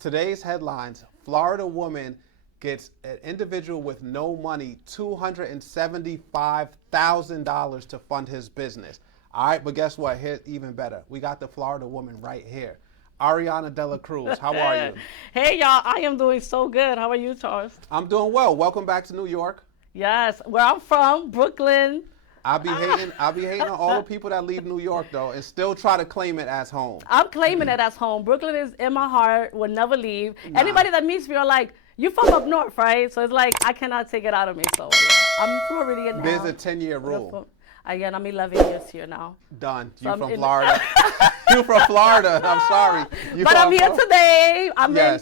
Today's headlines: Florida woman gets an individual with no money $275,000 to fund his business. All right, but guess what? Here's even better. We got the Florida woman right here. Ariana de la Cruz, how are you? Hey y'all, I am doing so good. How are you, Charles? I'm doing well. Welcome back to New York. Yes, where I'm from, Brooklyn. I'll be hating on all the people that leave New York though and still try to claim it as home. I'm claiming it as home. Brooklyn is in my heart, will never leave. Anybody that meets me are like, you from up north, right? So it's like, I cannot take it out of me. So yeah, I'm Floridian now. There's a 10-year rule. Again, I'm 11 years here now. Done. So you from Florida. You from Florida. I'm sorry. But I'm here today. I'm in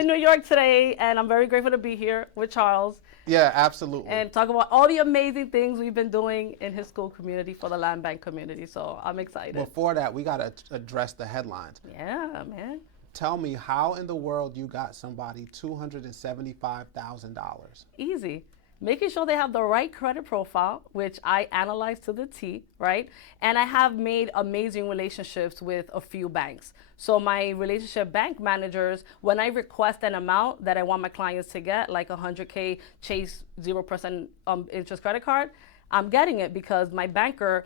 in New York today, and I'm very grateful to be here with Charles. Yeah, absolutely. And talk about all the amazing things we've been doing in his school community for the Landbank community. So I'm excited. Before that, we got to address the headlines. Yeah, man. Tell me how in the world you got somebody $275,000. Easy. Making sure they have the right credit profile, which I analyze to the T, right? And I have made amazing relationships with a few banks. So my relationship bank managers, when I request an amount that I want my clients to get, like $100K Chase 0% interest credit card, I'm getting it because my banker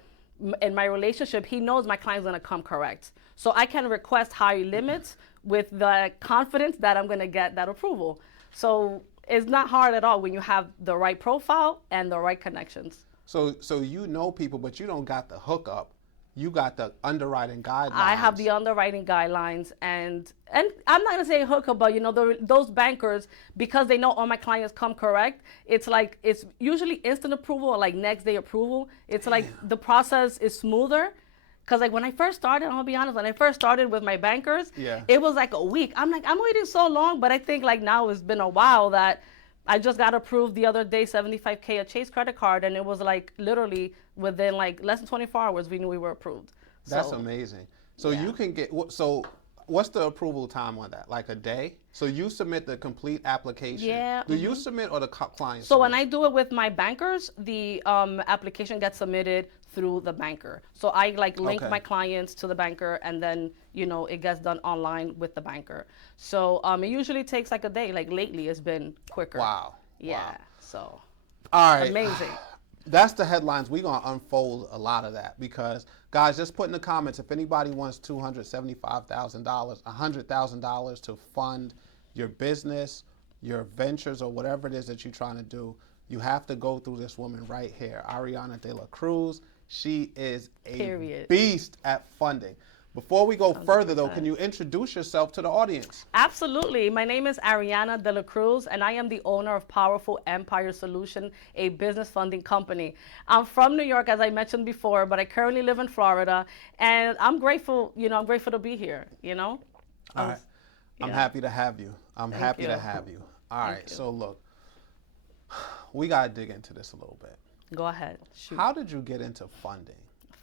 in my relationship, he knows my client's gonna come correct. So I can request higher limits with the confidence that I'm gonna get that approval. So it's not hard at all when you have the right profile and the right connections. So you know people, but you don't got the hookup. You got the underwriting guidelines. I have the underwriting guidelines, and I'm not gonna say hookup, but you know those bankers, because they know all my clients come correct. It's like it's usually instant approval or like next day approval. It's like the process is smoother. Because like when I first started, I'm gonna be honest, when I first started with my bankers, it was like a week. I'm like, I'm waiting so long, but I think like now it's been a while that I just got approved the other day, 75K a Chase credit card, and it was like literally within like less than 24 hours, we knew we were approved. That's amazing. So you can get, so what's the approval time on that? Like a day? So you submit the complete application. Yeah. Do you submit or the client So submit? when I do it with my bankers, the application gets submitted through the banker. So I like link my clients to the banker, and then you know it gets done online with the banker. So it usually takes like a day. Like lately, it's been quicker. Wow. Yeah. Wow. So. All right. Amazing. That's the headlines. We're going to unfold a lot of that because, guys, just put in the comments if anybody wants $275,000, $100,000 to fund your business, your ventures, or whatever it is that you're trying to do. You have to go through this woman right here, Ariana de la Cruz. She is a beast at funding. Before we go further, though, can you introduce yourself to the audience? Absolutely. My name is Ariana de la Cruz, and I am the owner of Powerful Empire Solution, a business funding company. I'm from New York, as I mentioned before, but I currently live in Florida, and I'm grateful, I'm grateful to be here, All right. I'm happy to have you. I'm happy to have you. All right. So, look, we got to dig into this a little bit. Go ahead. Shoot. How did you get into funding?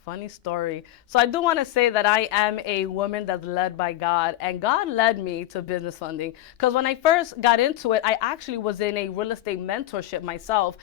Funny story. So I do want to say that I am a woman that's led by God, and God led me to business funding. Because when I first got into it, I actually was in a real estate mentorship myself,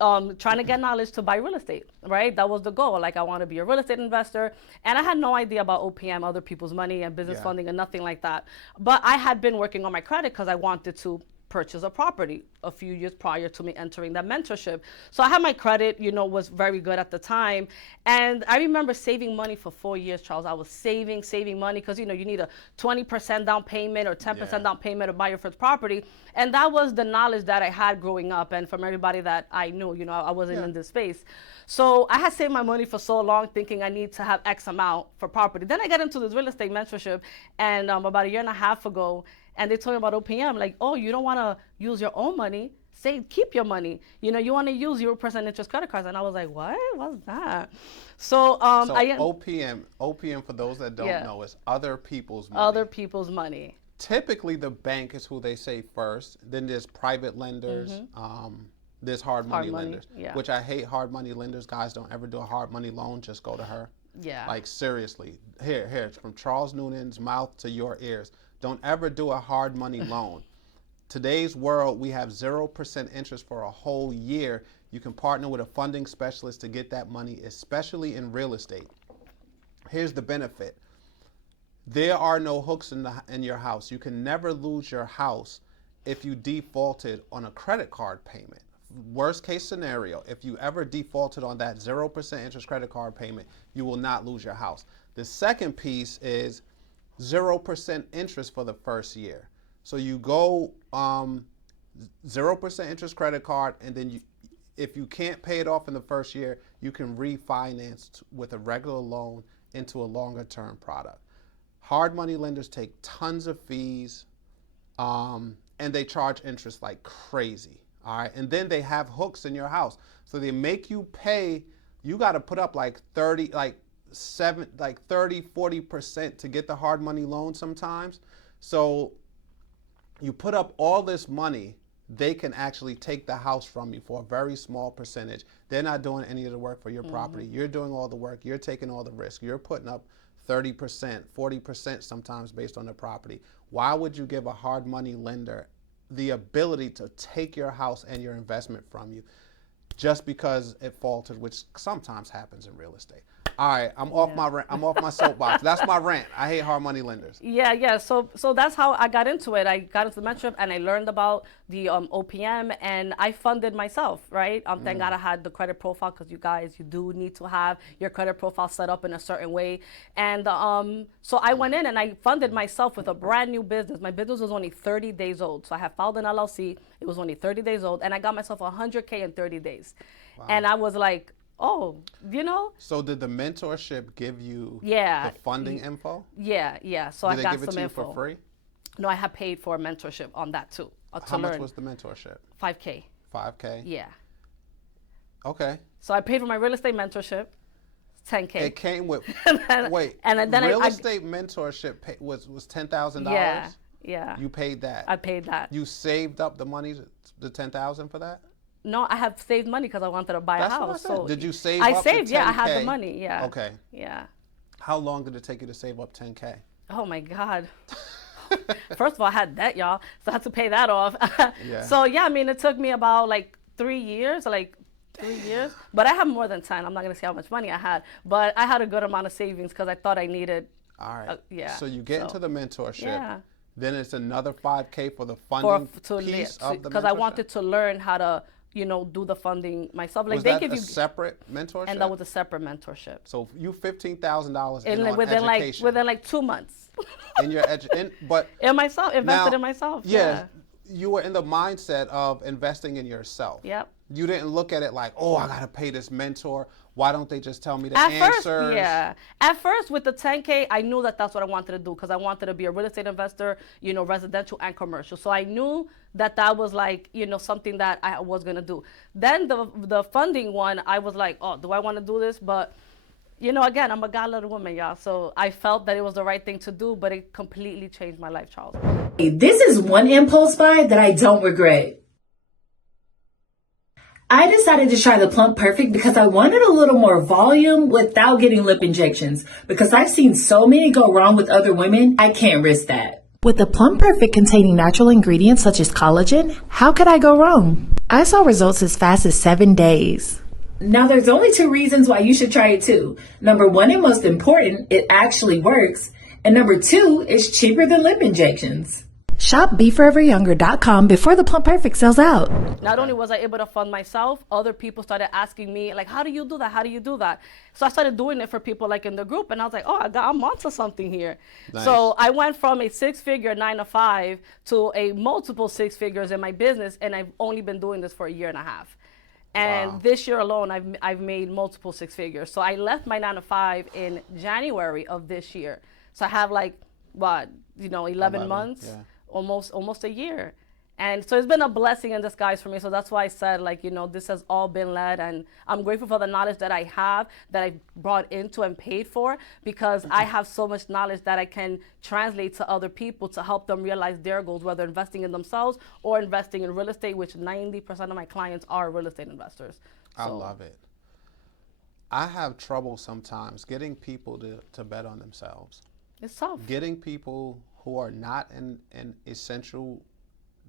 trying to get knowledge to buy real estate, right? That was the goal. Like, I want to be a real estate investor. And I had no idea about OPM, other people's money, and business funding, and nothing like that. But I had been working on my credit because I wanted to purchase a property a few years prior to me entering that mentorship. So I had my credit, was very good at the time. And I remember saving money for 4 years, Charles. I was saving money because, you need a 20% down payment or 10% down payment to buy your first property. And that was the knowledge that I had growing up and from everybody that I knew, I wasn't in this space. So I had saved my money for so long thinking I need to have X amount for property. Then I got into this real estate mentorship, and about a year and a half ago, and they told me about OPM, like, oh, you don't want to use your own money, keep your money. You want to use 0% interest credit cards. And I was like, what? What's that? So, OPM, for those that don't know, is other people's money. Other people's money. Typically, the bank is who they say first. Then there's private lenders. There's hard money lenders, which I hate hard money lenders. Guys, don't ever do a hard money loan. Just go to her. Yeah. Like, seriously. Here, it's from Charles Noonan's mouth to your ears. Don't ever do a hard money loan. Today's world, we have 0% interest for a whole year. You can partner with a funding specialist to get that money, especially in real estate. Here's the benefit. There are no hooks in your house. You can never lose your house if you defaulted on a credit card payment. Worst case scenario, if you ever defaulted on that 0% interest credit card payment, you will not lose your house. The second piece is 0% interest for the first year. So you go 0% interest credit card, and then if you can't pay it off in the first year, you can refinance with a regular loan into a longer term product. Hard money lenders take tons of fees, and they charge interest like crazy. All right, and then they have hooks in your house, so they make you pay. You got to put up like 40% to get the hard money loan sometimes. So you put up all this money, they can actually take the house from you for a very small percentage. They're not doing any of the work for your property. You're doing all the work. You're taking all the risk. You're putting up 30%, 40% sometimes based on the property. Why would you give a hard money lender the ability to take your house and your investment from you just because it faltered, which sometimes happens in real estate? All right, I'm off my rant. I'm off my soapbox. That's my rant. I hate hard money lenders. Yeah. So that's how I got into it. I got into the mentorship and I learned about the OPM, and I funded myself, right? Thank God I had the credit profile, because you guys, you do need to have your credit profile set up in a certain way. And so I went in and I funded myself with a brand new business. My business was only 30 days old. So I had filed an LLC. It was only 30 days old, and I got myself $100K in 30 days. Wow. And I was like, oh, So did the mentorship give you the funding info? Yeah. So I got some info. Did they give it to you for free? No, I had paid for a mentorship on that too. How much was the mentorship? $5K. $5K? Yeah. Okay. So I paid for my real estate mentorship, $10K. It came with wait. And then real estate mentorship was $10,000. Yeah. You paid that. I paid that. You saved up the money, the $10,000 for that? No, I have saved money because I wanted to buy a house. What I said. So did you save? I up saved. the 10K? Yeah, I had the money. Yeah. Okay. Yeah. How long did it take you to save up $10K? Oh my God. First of all, I had debt, y'all, so I had to pay that off. Yeah. So yeah, I mean, it took me about like 3 years, but I have more than 10. I'm not gonna say how much money I had, but I had a good amount of savings because I thought I needed. All right. Yeah. So you get into the mentorship. Yeah. Then it's another $5K for the funding piece of the mentorship. Because I wanted to learn how to, do the funding myself. Like was they that give a you separate mentorship? and that was a separate mentorship. So you $15,000 in on within education. within like 2 months. In your but in myself, invested now, in myself. Yeah, you were in the mindset of investing in yourself. Yep. You didn't look at it like, oh, I gotta pay this mentor. Why don't they just tell me the answers? At first, with the 10K, I knew that that's what I wanted to do because I wanted to be a real estate investor, residential and commercial. So I knew that was like, something that I was gonna do. Then the funding one, I was like, oh, do I want to do this? But again, I'm a God-led woman, y'all. So I felt that it was the right thing to do, but it completely changed my life, Charles. This is one impulse buy that I don't regret. I decided to try the Plump Perfect because I wanted a little more volume without getting lip injections. Because I've seen so many go wrong with other women, I can't risk that. With the Plump Perfect containing natural ingredients such as collagen, how could I go wrong? I saw results as fast as 7 days. Now there's only 2 reasons why you should try it too. Number 1, and most important, it actually works. And number 2, it's cheaper than lip injections. Shop BeForeverYounger.com before the Plump Perfect sells out. Not only was I able to fund myself, other people started asking me, like, how do you do that? How do you do that? So I started doing it for people like in the group, and I was like, oh, I'm onto something here. Nice. So I went from a 6-figure 9 to 5 to a multiple 6 figures in my business, and I've only been doing this for a year and a half. And this year alone, I've made multiple 6 figures. So I left my 9 to 5 in January of this year. So I have 11 months. Yeah. Almost a year. And so it's been a blessing in disguise for me. So that's why I said, this has all been led. And I'm grateful for the knowledge that I have, that I brought into and paid for, because I have so much knowledge that I can translate to other people to help them realize their goals, whether investing in themselves or investing in real estate, which 90% of my clients are real estate investors. So. I love it. I have trouble sometimes getting people to bet on themselves. It's tough. Getting people who are not in essential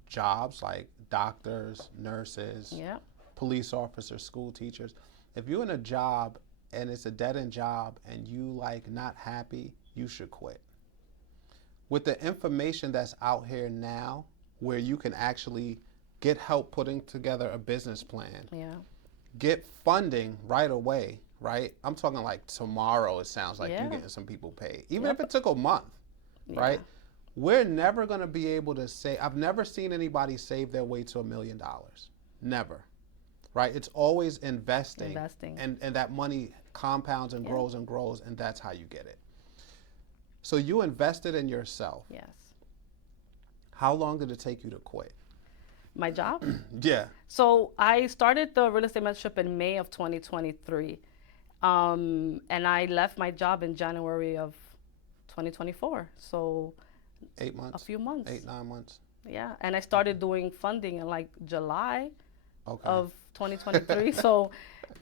jobs like doctors, nurses, police officers, school teachers. If you're in a job and it's a dead-end job and you not happy, you should quit. with the information that's out here now, where you can actually get help putting together a business plan, Yeah. get funding right away, right? I'm talking like tomorrow, it sounds like Yeah. you're getting some people paid. Even if it took a month, Yeah. right? We're never going to be able to say, I've never seen anybody save their way to $1 million. Never. Right? It's always investing. And that money compounds and grows and grows, and that's how you get it. So you invested in yourself. Yes. How long did it take you to quit? My job? Yeah. So I started the real estate mentorship in May of 2023. And I left my job in January of 2024. So 8 months? a few months. 8, 9 months. Yeah. And I started doing funding in like July of 2023. So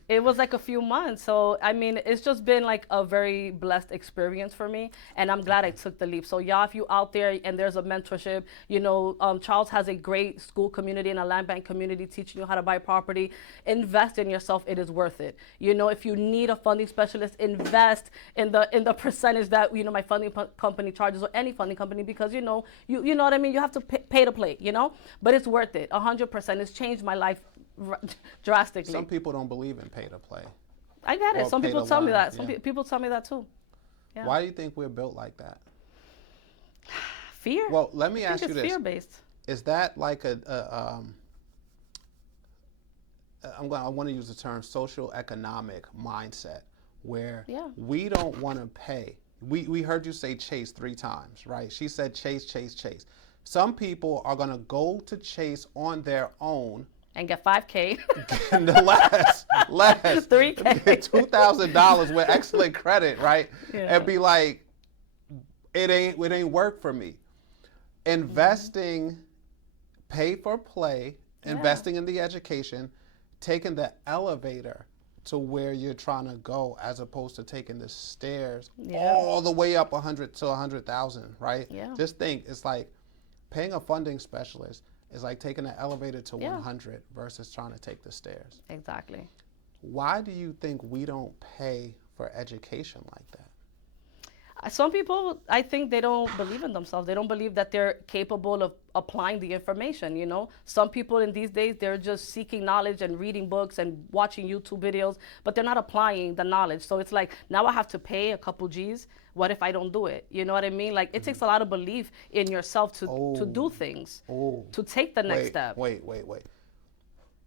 it was like a few months. So, I mean, it's just been like a very blessed experience for me. And I'm glad I took the leap. So, y'all, if you out there and there's a mentorship, you know, Charles has a great school community and a Landbank community teaching you how to buy property. Invest in yourself. It is worth it. You know, if you need a funding specialist, invest in the percentage that, you know, my funding company charges, or any funding company, because, you know what I mean? You have to pay to play, you know, but it's worth it. 100%. It's changed my life drastically. Some people don't believe in pay to play. I get it. Some people tell me that. Some Yeah. people tell me that too. Yeah. Why do you think we're built like that? Fear. Well, let me I ask think you it's this. fear-based. Is that like I want to use the term social economic mindset, where we don't want to pay. We heard you say Chase 3 times, right? She said Chase, Chase, Chase. Some people are going to go to Chase on their own and get $5K. less $3K, $2,000 with excellent credit, right? Yeah. And be like, it ain't work for me. Investing, pay for play, investing in the education, taking the elevator to where you're trying to go, as opposed to taking the stairs all the way up 100 to 100,000, right? Yeah. Just think, it's like paying a funding specialist is like taking an elevator to 100 versus trying to take the stairs. Exactly. Why do you think we don't pay for education like that? Some people, I think they don't believe in themselves. They don't believe that they're capable of applying the information, you know? Some people in these days, they're just seeking knowledge and reading books and watching YouTube videos, but they're not applying the knowledge. So it's like, now I have to pay a couple G's. What if I don't do it? You know what I mean? Like, it takes a lot of belief in yourself to do things, to take the next step. Wait.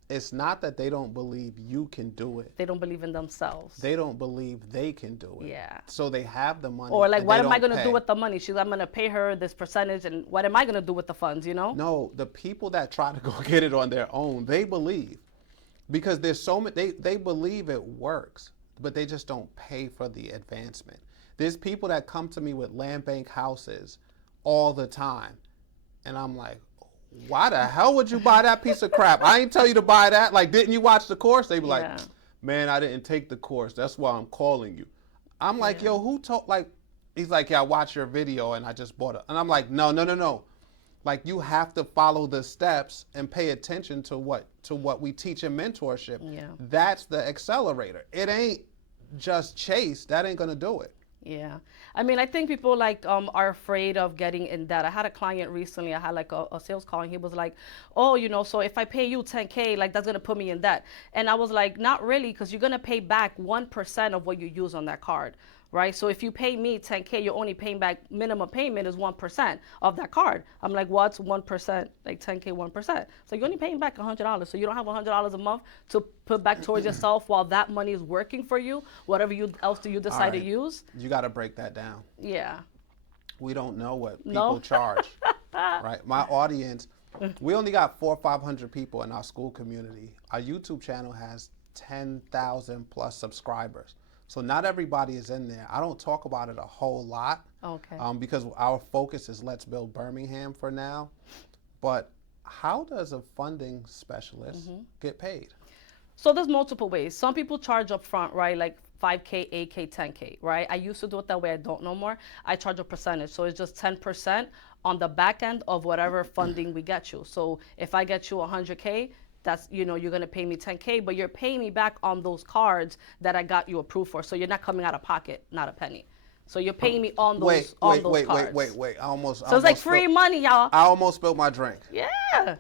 It's not that they don't believe you can do it. They don't believe in themselves. They don't believe they can do it. Yeah. So they have the money. Or like, what am I going to pay. do with the money? I'm going to pay her this percentage, and what am I going to do with the funds, you know? No, the people that try to go get it on their own, they believe. Because there's so many, they believe it works, but they just don't pay for the advancement. There's people that come to me with Landbank houses all the time. And I'm like, why the hell would you buy that piece of crap? I ain't tell you to buy that. Like, didn't you watch the course? They be like, man, I didn't take the course. That's why I'm calling you. I'm like, yo, who told, like, he's like, yeah, I watched your video and I just bought it. And I'm like, no. Like, you have to follow the steps and pay attention to what we teach in mentorship. Yeah. That's the accelerator. It ain't just Chase. That ain't gonna do it. Yeah. I mean, I think people like are afraid of getting in debt. I had a client recently, I had like a sales call, and he was like, oh, you know, so if I pay you 10K, like that's going to put me in debt. And I was like, not really, because you're going to pay back 1% of what you use on that card. Right? So if you pay me 10K, you're only paying back, minimum payment is 1% of that card. I'm like, what's 1%? Like 10K, 1%. So you're only paying back $100. So you don't have $100 a month to put back towards yourself while that money is working for you, whatever else do you decide to use. You got to break that down. Yeah. We don't know what people charge, right? My audience, we only got 400 or 500 people in our school community. Our YouTube channel has 10,000 plus subscribers. So not everybody is in there. I don't talk about it a whole lot, because our focus is Let's Build Birmingham for now. But how does a funding specialist get paid? So there's multiple ways. Some people charge up front, right? Like 5K, 8K, 10K, right? I used to do it that way. I don't know more. I charge a percentage. So it's just 10% on the back end of whatever funding we get you. So if I get you 100K, that's, you know, you're going to pay me 10K, but you're paying me back on those cards that I got you approved for. So you're not coming out of pocket, not a penny. So you're paying me on those Wait, cards. wait. I almost. So it's like free money, y'all. I almost spilled my drink. Yeah.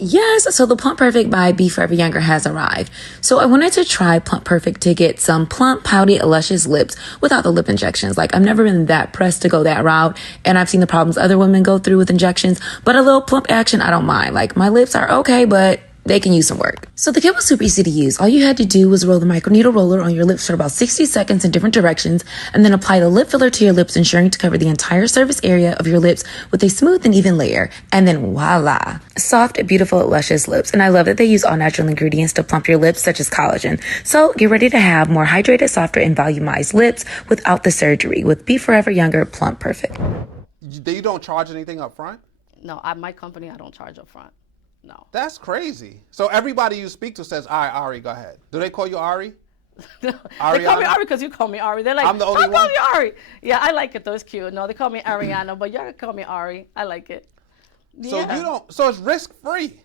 Yes, so the Plump Perfect by Be Forever Younger has arrived. So I wanted to try Plump Perfect to get some plump, pouty, luscious lips without the lip injections. Like, I've never been that pressed to go that route, and I've seen the problems other women go through with injections, but a little plump action, I don't mind. Like, my lips are okay, but they can use some work. So the kit was super easy to use. All you had to do was roll the microneedle roller on your lips for about 60 seconds in different directions, and then apply the lip filler to your lips, ensuring to cover the entire surface area of your lips with a smooth and even layer. And then voila, soft, beautiful, luscious lips. And I love that they use all natural ingredients to plump your lips, such as collagen. So get ready to have more hydrated, softer, and volumized lips without the surgery with Be Forever Younger Plump Perfect. You don't charge anything up front? No, at my company, I don't charge up front. No. That's crazy. So everybody you speak to says, all right, Ari, go ahead. Do they call you Ari? They call me Ari because you call me Ari. They're like, I'm the only I'll call one? you Ari. Yeah, I like it though. It's cute. No, they call me Ariana, but y'all can call me Ari. I like it. So Yeah. you don't. So it's risk free.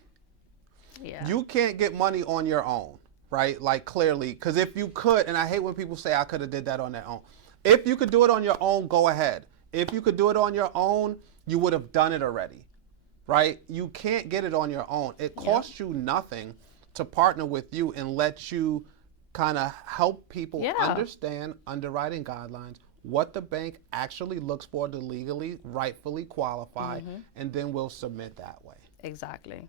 Yeah. You can't get money on your own, right? Like clearly, because if you could, and I hate when people say I could have did that on their own. If you could do it on your own, go ahead. If you could do it on your own, you would have done it already, right? You can't get it on your own. It costs you nothing to partner with you and let you kind of help people understand underwriting guidelines, what the bank actually looks for to legally, rightfully qualify, and then we'll submit that way. Exactly.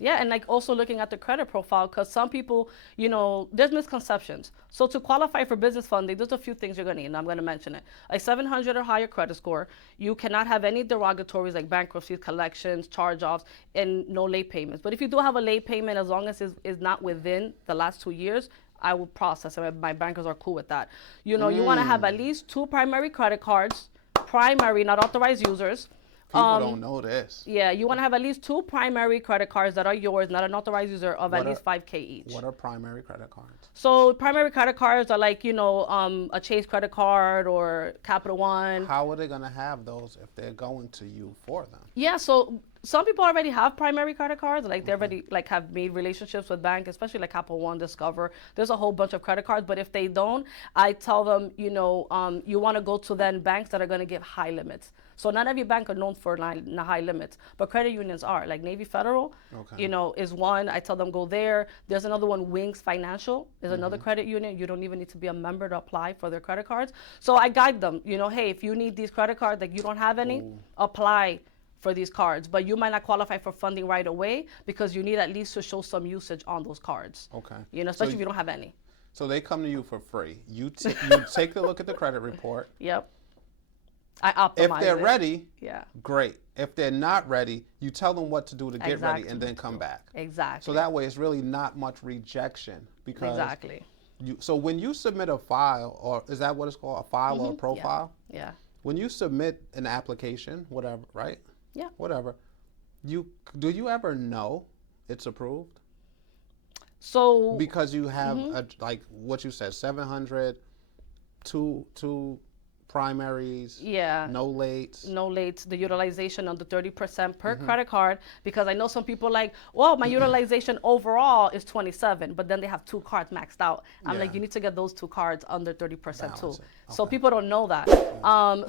Yeah, and like also looking at the credit profile, because some people, you know, there's misconceptions. So to qualify for business funding, there's a few things you're going to need, and I'm going to mention it. A 700 or higher credit score. You cannot have any derogatories like bankruptcies, collections, charge-offs, and no late payments. But if you do have a late payment, as long as it's not within the last 2 years, I will process it. My bankers are cool with that. You know, you want to have at least 2 primary credit cards, primary, not authorized users. People don't know this. Yeah, you want to have at least 2 primary credit cards that are yours, not an authorized user, of at least $5K each. What are primary credit cards? So primary credit cards are like, you know, a Chase credit card or Capital One. How are they going to have those if they're going to you for them? Yeah, so some people already have primary credit cards, like they already like have made relationships with banks, especially like Capital One, Discover. There's a whole bunch of credit cards, but if they don't, I tell them, you know, you want to go to then banks that are going to give high limits. So not every bank are known for high limits, but credit unions are. Like Navy Federal, you know, is one. I tell them go there. There's another one, Wings Financial, is another credit union. You don't even need to be a member to apply for their credit cards. So I guide them, you know, hey, if you need these credit cards, like you don't have any, apply for these cards. But you might not qualify for funding right away because you need at least to show some usage on those cards. Okay. You know, especially if you don't have any. So they come to you for free. You take a look at the credit report. Yep. I optimize If they're ready, yeah, great. If they're not ready, you tell them what to do to get ready and then come back. Exactly. So that way it's really not much rejection because exactly. So when you submit a file, or is that what it's called, a file or a profile? Yeah. When you submit an application, whatever, right? Yeah. Whatever. Do you ever know it's approved? So Because you have like what you said, 700, two primaries, no lates. No lates, the utilization under 30% per credit card, because I know some people like, well, my utilization overall is 27, but then they have 2 cards maxed out. I'm like, you need to get those 2 cards under 30% too. So people don't know that.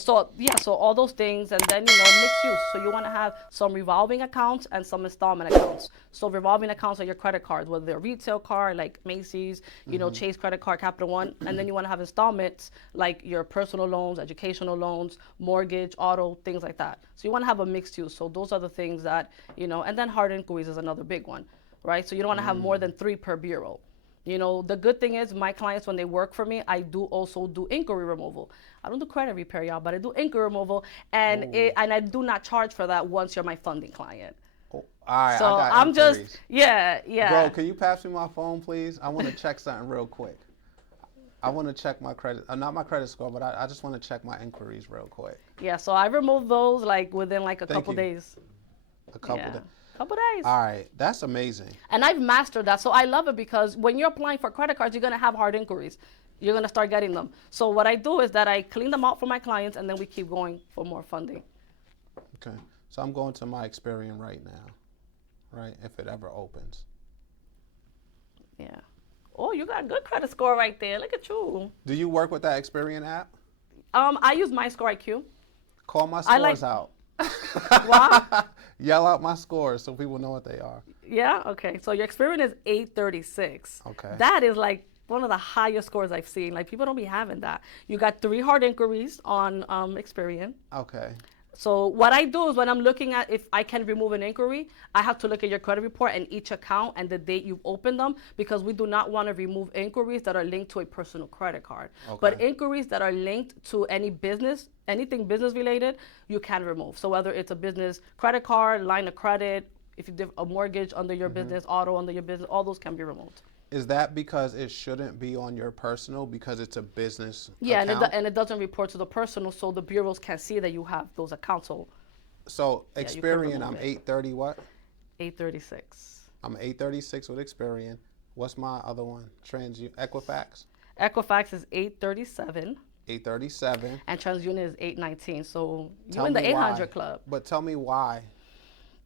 So all those things, and then, you know, mixed use. So you want to have some revolving accounts and some installment accounts. So revolving accounts are your credit cards, whether they're retail card like Macy's, you know, Chase credit card, Capital One, and then you want to have installments like your personal loans, educational loans, mortgage, auto, things like that. So you want to have a mixed use. So those are the things that, you know, and then hard inquiries is another big one, right? So you don't want to have more than 3 per bureau. You know, the good thing is my clients, when they work for me, I do also do inquiry removal. I don't do credit repair, y'all, but I do inquiry removal, and I do not charge for that once you're my funding client. Oh, all right, So I got I'm inquiries. just, yeah. Bro, can you pass me my phone, please? I want to check something real quick. I want to check my credit, not my credit score, but I just want to check my inquiries real quick. Yeah, so I remove those like within like a couple you. days. A couple Yeah. days. Couple days. All right, that's amazing. And I've mastered that. So I love it because when you're applying for credit cards, you're going to have hard inquiries. You're going to start getting them. So what I do is that I clean them out for my clients, and then we keep going for more funding. Okay, so I'm going to my Experian right now, right, if it ever opens. Yeah. Oh, you got a good credit score right there. Look at you. Do you work with that Experian app? I use my score IQ. Call my I like- scores out. What? Yell out my scores so people know what they are. Yeah. Okay. So your Experian is 836. Okay. That is like one of the highest scores I've seen. Like people don't be having that. You got 3 hard inquiries on Experian. Okay. So what I do is when I'm looking at if I can remove an inquiry, I have to look at your credit report and each account and the date you've opened them, because we do not want to remove inquiries that are linked to a personal credit card. But Okay. inquiries that are linked to any business, anything business related, you can remove. So whether it's a business credit card, line of credit, if you did a mortgage under your business, auto under your business, all those can be removed. Is that because it shouldn't be on your personal because it's a business Yeah, account? and it doesn't report to the personal, so the bureaus can see that you have those accounts. So So you can Experian, remove I'm it. 830 what? 836. I'm 836 with Experian. What's my other one? Equifax? Equifax is 837. 837. And TransUnion is 819. So you Tell in the me why. 800 club. But tell me why.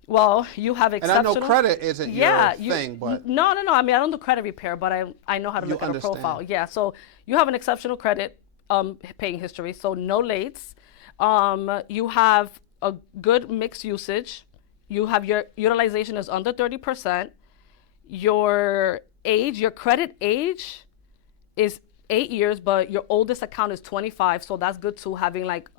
Well, you have And exceptional. I know credit isn't Yeah, your thing, but no. I mean, I don't do credit repair, but I know how to You look at a understand. profile. Yeah. So you have an exceptional credit paying history. So no lates. You have a good mixed usage. You have your utilization is under 30%. Your age, your credit age is 8 years, but your oldest account is 25. So that's good too, having like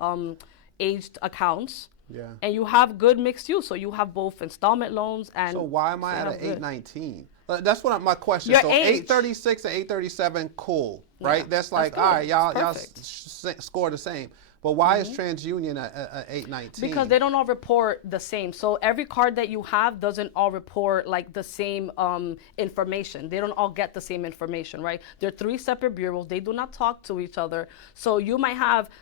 aged accounts. yeah. And you have good mixed use, so you have both installment loans and. So why am I so you at have an good. 819? That's what my question. Your So age. 836 and 837, cool, right? Yeah, That's like, that's all good. right, y'all Perfect. score the same. But why is TransUnion at 819? Because they don't all report the same. So every card that you have doesn't all report like the same information. They don't all get the same information, right? They're 3 separate bureaus. They do not talk to each other. So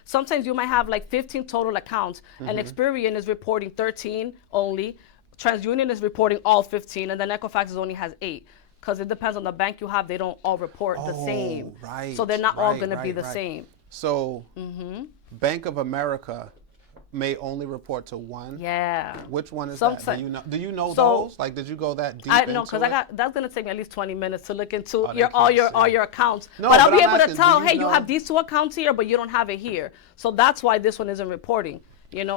sometimes you might have like 15 total accounts, and Experian is reporting 13 only. TransUnion is reporting all 15, and then Equifax only has 8. Because it depends on the bank you have. They don't all report the same. Right, So they're not all right, going to be right, the right. same. So Bank of America may only report to one. Yeah. Which one is Some that? say- Do you know So- those? Like, did you go that deep I into know, because it? that's gonna take me at least 20 minutes to look into they all can't your see. accounts. No, but I'll but be I'm able to asking, tell, do hey, you you know- have these 2 accounts here, but you don't have it here. So that's why this one isn't reporting.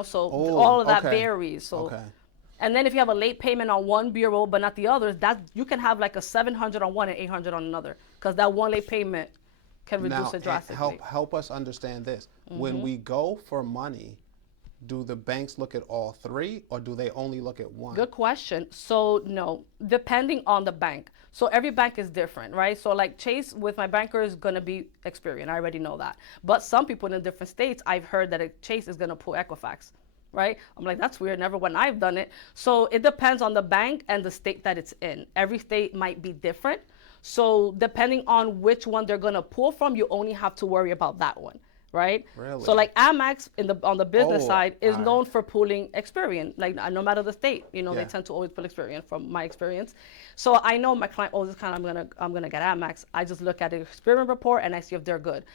So all of that okay. varies. So Okay. and then if you have a late payment on one bureau but not the others, that you can have like a 700 on one and 800 on another, because that one late payment can reduce Now, it drastically. help us understand this. When we go for money, do the banks look at all 3, or do they only look at one? Good question. So no, depending on the bank. So every bank is different, right? So like Chase with my banker is gonna be Experian. I already know that. But some people in different states, I've heard that Chase is gonna pull Equifax, right? I'm like, that's weird. Never when I've done it. So it depends on the bank and the state that it's in. Every state might be different. So depending on which one they're gonna pull from, you only have to worry about that one. Right? Really? So like Amex on the business Oh, side is alright. known for pooling Experian. Like no matter the state, they Yeah. tend to always pull Experian from my experience. So I know my client, this kind I'm gonna get Amex. I just look at the Experian report and I see if they're good.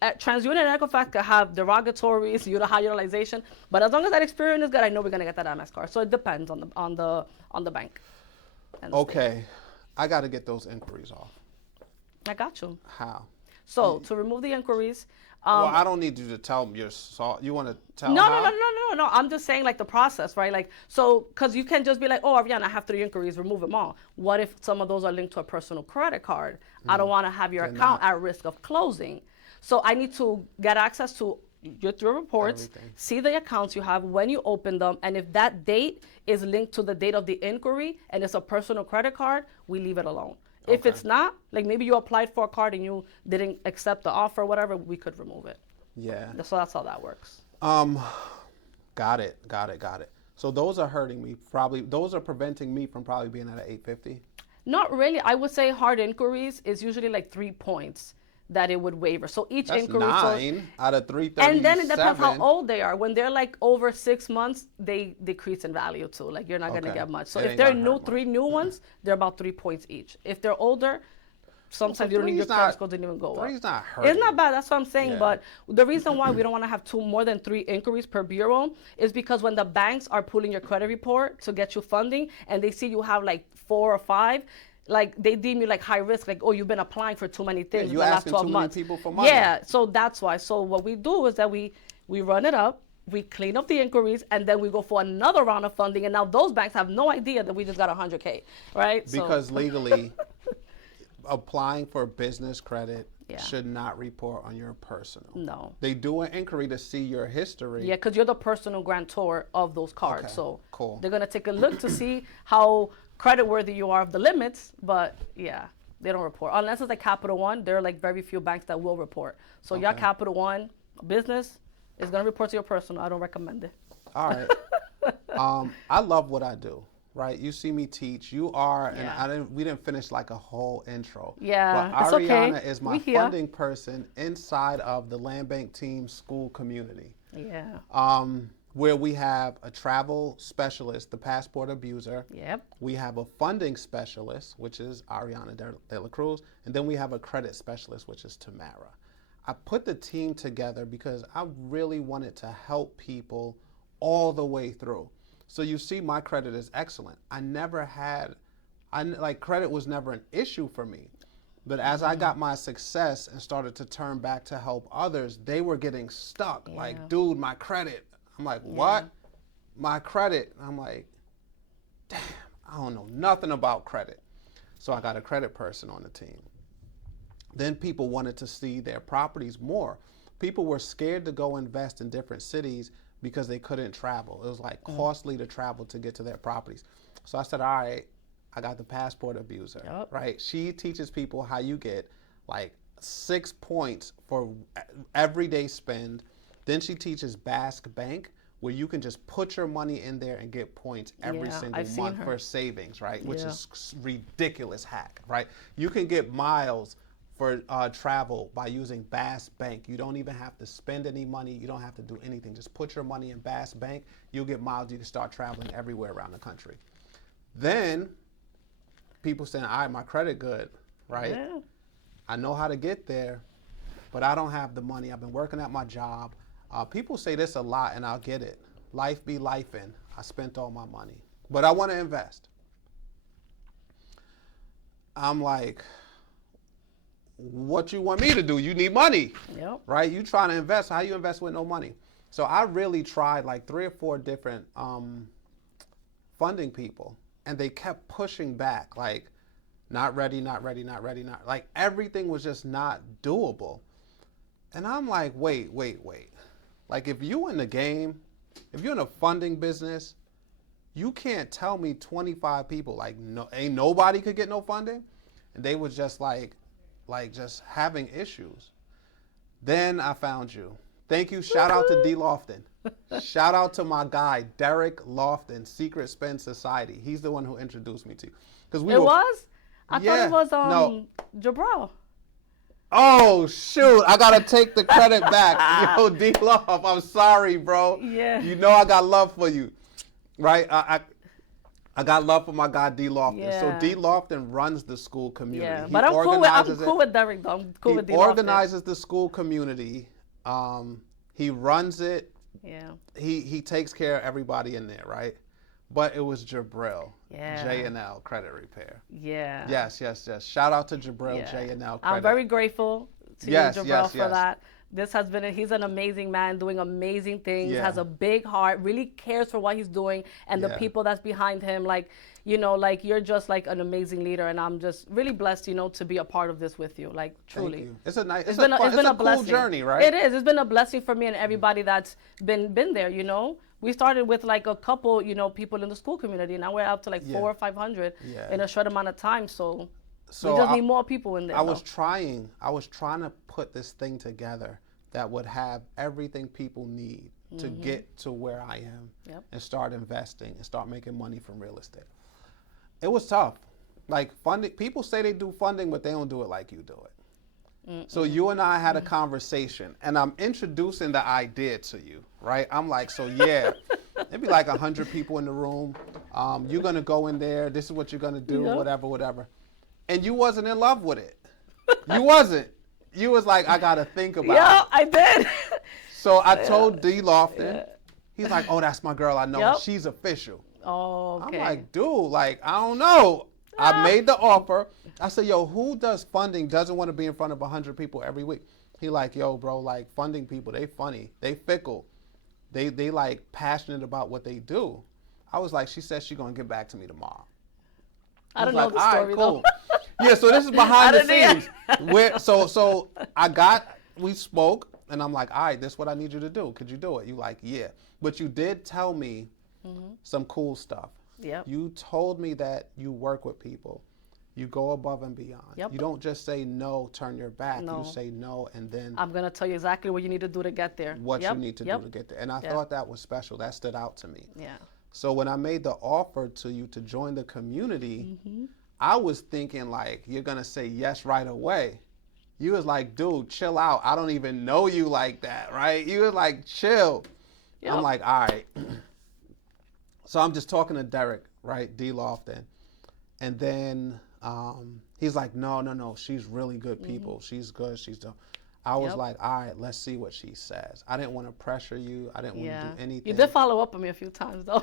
At TransUnion and Equifax could have derogatories, high utilization, but as long as that Experian is good, I know we're gonna get that Amex card. So it depends on the bank. and the state. Okay, I got to get those inquiries off. I got you. How? So to remove the inquiries. Well, I don't need you to tell me your salt. You want to tell No, how? no. I'm just saying like the process, right? Like, so, because you can just be like, oh, Ariana, I have 3 inquiries, remove them all. What if some of those are linked to a personal credit card? I don't want to have your account at risk of closing. So I need to get access to your 3 reports, Everything. see the accounts you have, when you open them, and if that date is linked to the date of the inquiry and it's a personal credit card, we leave it alone. If it's not, like maybe you applied for a card and you didn't accept the offer or whatever, we could remove it. Yeah. So that's how that works. Got it. So those are hurting me. Those are preventing me from probably being at an 850. Not really. I would say hard inquiries is usually like 3 points that it would waiver. So each That's inquiry. 9 out of 337. And then it depends how old they are. When they're like over 6 months, they decrease in value too. Like you're not going to Okay. get much. So It if ain't they're gonna new, hurt 3 new ones, they're about 3 points each. If they're older, sometimes you don't need your three's credit not- score didn't even go up. three's not hurting. It's not bad. That's what I'm saying. Yeah. But the reason why we don't want to have more than 3 inquiries per bureau is because when the banks are pulling your credit report to get you funding and they see you have like 4 or 5, like they deem you like high risk, like, oh, you've been applying for too many things in you the last asking 12 too many months. people for money. Yeah, so that's why. So what we do is that we run it up, we clean up the inquiries, and then we go for another round of funding. And now those banks have no idea that we just got 100K, right? Because legally, applying for business credit Yeah. should not report on your personal. No. They do an inquiry to see your history. Yeah, because you're the personal grantor of those cards. Okay, So cool. they're going to take a look to see how creditworthy you are of the limits. But yeah, they don't report. Unless it's like Capital One, there are like very few banks that will report. So your Capital One business is going to report to your personal. I don't recommend it. All right. I love what I do. Right, you see me teach. You are, and we didn't finish like a whole intro. Yeah, but it's Ariana okay. is my We here. funding person inside of the Landbank team school community. Yeah. Where we have a travel specialist, the passport abuser. Yep. We have a funding specialist, which is Ariana de la Cruz, and then we have a credit specialist, which is Tamara. I put the team together because I really wanted to help people all the way through. So you see, my credit is excellent. Credit was never an issue for me. But as I got my success and started to turn back to help others, they were getting stuck. Yeah. Like, dude, my credit. I'm like, what? My credit. I'm like, damn, I don't know nothing about credit. So I got a credit person on the team. Then people wanted to see their properties more. People were scared to go invest in different cities because they couldn't travel. It was like costly to travel to get to their properties. So I said, all right, I got the passport abuser, right? She teaches people how you get like 6 points for everyday spend. Then she teaches Basque Bank, where you can just put your money in there and get points every single I've seen month her. for savings, right? Which is ridiculous hack, right? You can get miles for travel by using Bass Bank. You don't even have to spend any money. You don't have to do anything. Just put your money in Bass Bank. You'll get miles. You can start traveling everywhere around the country. Then people saying, all right, my credit good, right? Yeah. I know how to get there, but I don't have the money. I've been working at my job. People say this a lot, and I'll get it. Life be lifing. I spent all my money, but I want to invest. I'm like, what you want me to do? You need money, right? You trying to invest. How you invest with no money? So I really tried like 3 or 4 different funding people, and they kept pushing back, like not ready, not ready, not ready, not like everything was just not doable. And I'm like, wait. Like if you in the game, if you're in a funding business, you can't tell me 25 people like no, ain't nobody could get no funding, and they was just like just having issues. Then I found you. Thank you. Shout out to D. Lofton. Shout out to my guy, Derek Lofton, Secret Spend Society. He's the one who introduced me to you. Because I thought it was no. Jabral. Oh, shoot. I got to take the credit back. Yo, D. Loft, I'm sorry, bro. Yeah. You know I got love for you. Right? I got love for my guy, D. Lofton. Yeah. So D. Lofton runs the school community. Yeah, He but I'm cool with Derek, though. I'm cool with D. He organizes the school community. He runs it. Yeah. He takes care of everybody in there, right? But it was Jabril, Yeah. J&L Credit Repair. Yeah. Yes. Shout out to Jabril, J&L Credit. I'm very grateful to you, Jabril, for yes. that. This has been, he's an amazing man doing amazing things, has a big heart, really cares for what he's doing and the people that's behind him. Like, you know, like you're just like an amazing leader, and I'm just really blessed, you know, to be a part of this with you. Like truly. Thank you. It's a nice, it's been a cool journey, right? It is. It's been a blessing for me and everybody that's been there, you know. We started with like a couple, you know, people in the school community. Now we're up to like 400 or 500 in a short amount of time. So we just need more people in there. I was trying to put this thing together that would have everything people need to get to where I am and start investing and start making money from real estate. It was tough. Like funding, people say they do funding, but they don't do it like you do it. So you and I had a conversation, and I'm introducing the idea to you, right? I'm like, so yeah, it'd be like 100 people in the room. You're gonna go in there. This is what you're gonna do, whatever. And you wasn't in love with it. You wasn't. You was like, I gotta think about it. Yeah, I did. So I told D. Lofton. He's like, oh, that's my girl. I know. She's official. Oh, okay. I'm like, dude, like, I don't know. I made the offer. I said, yo, who does funding doesn't want to be in front of 100 people every week? He like, yo, bro, like funding people, they funny, they fickle, they like passionate about what they do. I was like, she said she's gonna get back to me tomorrow. I don't know the story though. Yeah, so this is behind the scenes. So we spoke, and I'm like, all right, this is what I need you to do. Could you do it? You like, yeah. But you did tell me some cool stuff. Yep. You told me that you work with people. You go above and beyond. Yep. You don't just say no, turn your back. No. You say no, and then I'm going to tell you exactly what you need to do to get there. What you need to do to get there. And I thought that was special. That stood out to me. Yeah. So when I made the offer to you to join the community, I was thinking like, you're going to say yes right away. You was like, dude, chill out. I don't even know you like that, right? You was like, chill. Yep. I'm like, all right. So I'm just talking to Derek, right, D. Lofton. And then he's like, no, she's really good people. She's good. She's dope. I was like, all right, let's see what she says. I didn't want to pressure you. I didn't want to do anything. You did follow up on me a few times, though.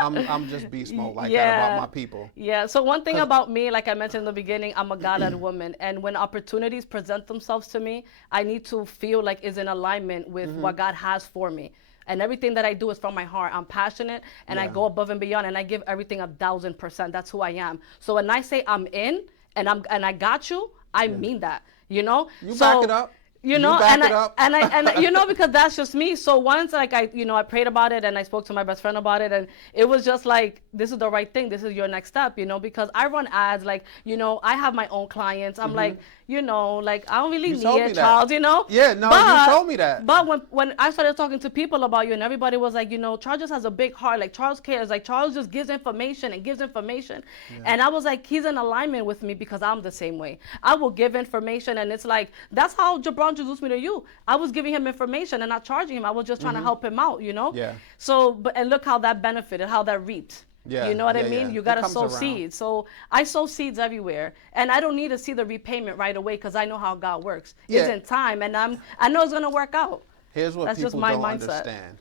I'm just beast mode like that about my people. Yeah. So one thing about me, like I mentioned in the beginning, I'm a God-led woman. And when opportunities present themselves to me, I need to feel like it's in alignment with what God has for me. And everything that I do is from my heart. I'm passionate, and I go above and beyond, and I give everything 1,000%. That's who I am. So when I say I'm in and I got you, I mean that. You know. You back it up. You know, and you know, because that's just me. So once like I prayed about it, and I spoke to my best friend about it, and it was just like, this is the right thing. This is your next step, you know, because I run ads, like, you know, I have my own clients. I'm like, you know, like I don't really need it, Charles, you know. Yeah, no, you told me that. But when I started talking to people about you, and everybody was like, you know, Charles just has a big heart. Like Charles cares. Like Charles just gives information and gives information. And I was like, he's in alignment with me because I'm the same way. I will give information, and it's like, that's how Jabron introduced me to you. I was giving him information and not charging him. I was just trying to help him out, you know. Yeah. So, and look how that benefited, how that reaped. Yeah. You know what I mean? Yeah. You got to sow around. seeds. So I sow seeds everywhere, and I don't need to see the repayment right away because I know how God works. It's in time, and I know it's gonna work out. Here's what That's people just my don't mindset. understand.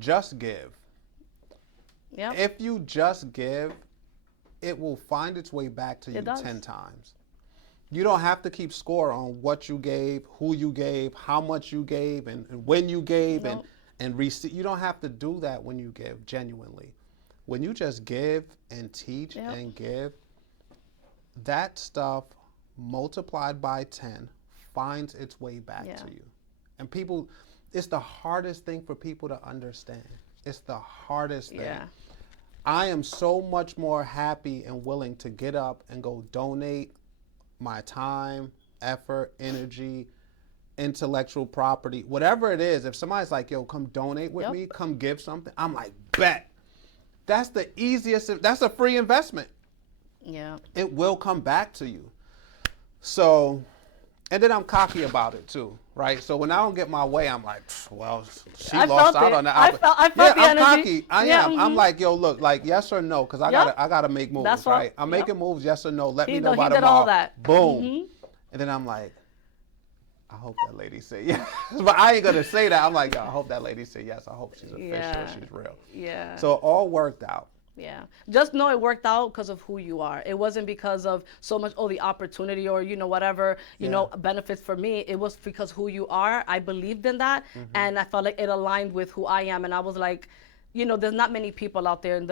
Just give. Yeah. If you just give, it will find its way back to you does. 10 times. You don't have to keep score on what you gave, who you gave, how much you gave, and when you gave, and receive. You don't have to do that when you give genuinely. When you just give and teach and give, that stuff multiplied by 10 finds its way back to you. And people, it's the hardest thing for people to understand. It's the hardest thing. Yeah. I am so much more happy and willing to get up and go donate my time, effort, energy, intellectual property, whatever it is. If somebody's like, yo, come donate with me, come give something, I'm like, bet. That's the easiest, that's a free investment. Yeah. It will come back to you. So, and then I'm cocky about it too, right? So when I don't get my way, I'm like, well, she lost out on that. I felt the I'm energy. cocky. I am. I'm like, yo, look, like yes or no, because I gotta make moves, That's right? I'm making moves, yes or no. Let me know he by did tomorrow. all that. Boom. And then I'm like, I hope that lady say yes. But I ain't gonna say that. I'm like, yo, I hope that lady say yes. I hope she's official. She's real. Yeah. So it all worked out. Yeah. Just know it worked out because of who you are. It wasn't because of so much, the opportunity or, you know, whatever, you know, benefits for me. It was because who you are. I believed in that. And I felt like it aligned with who I am. And I was like, you know, there's not many people out there in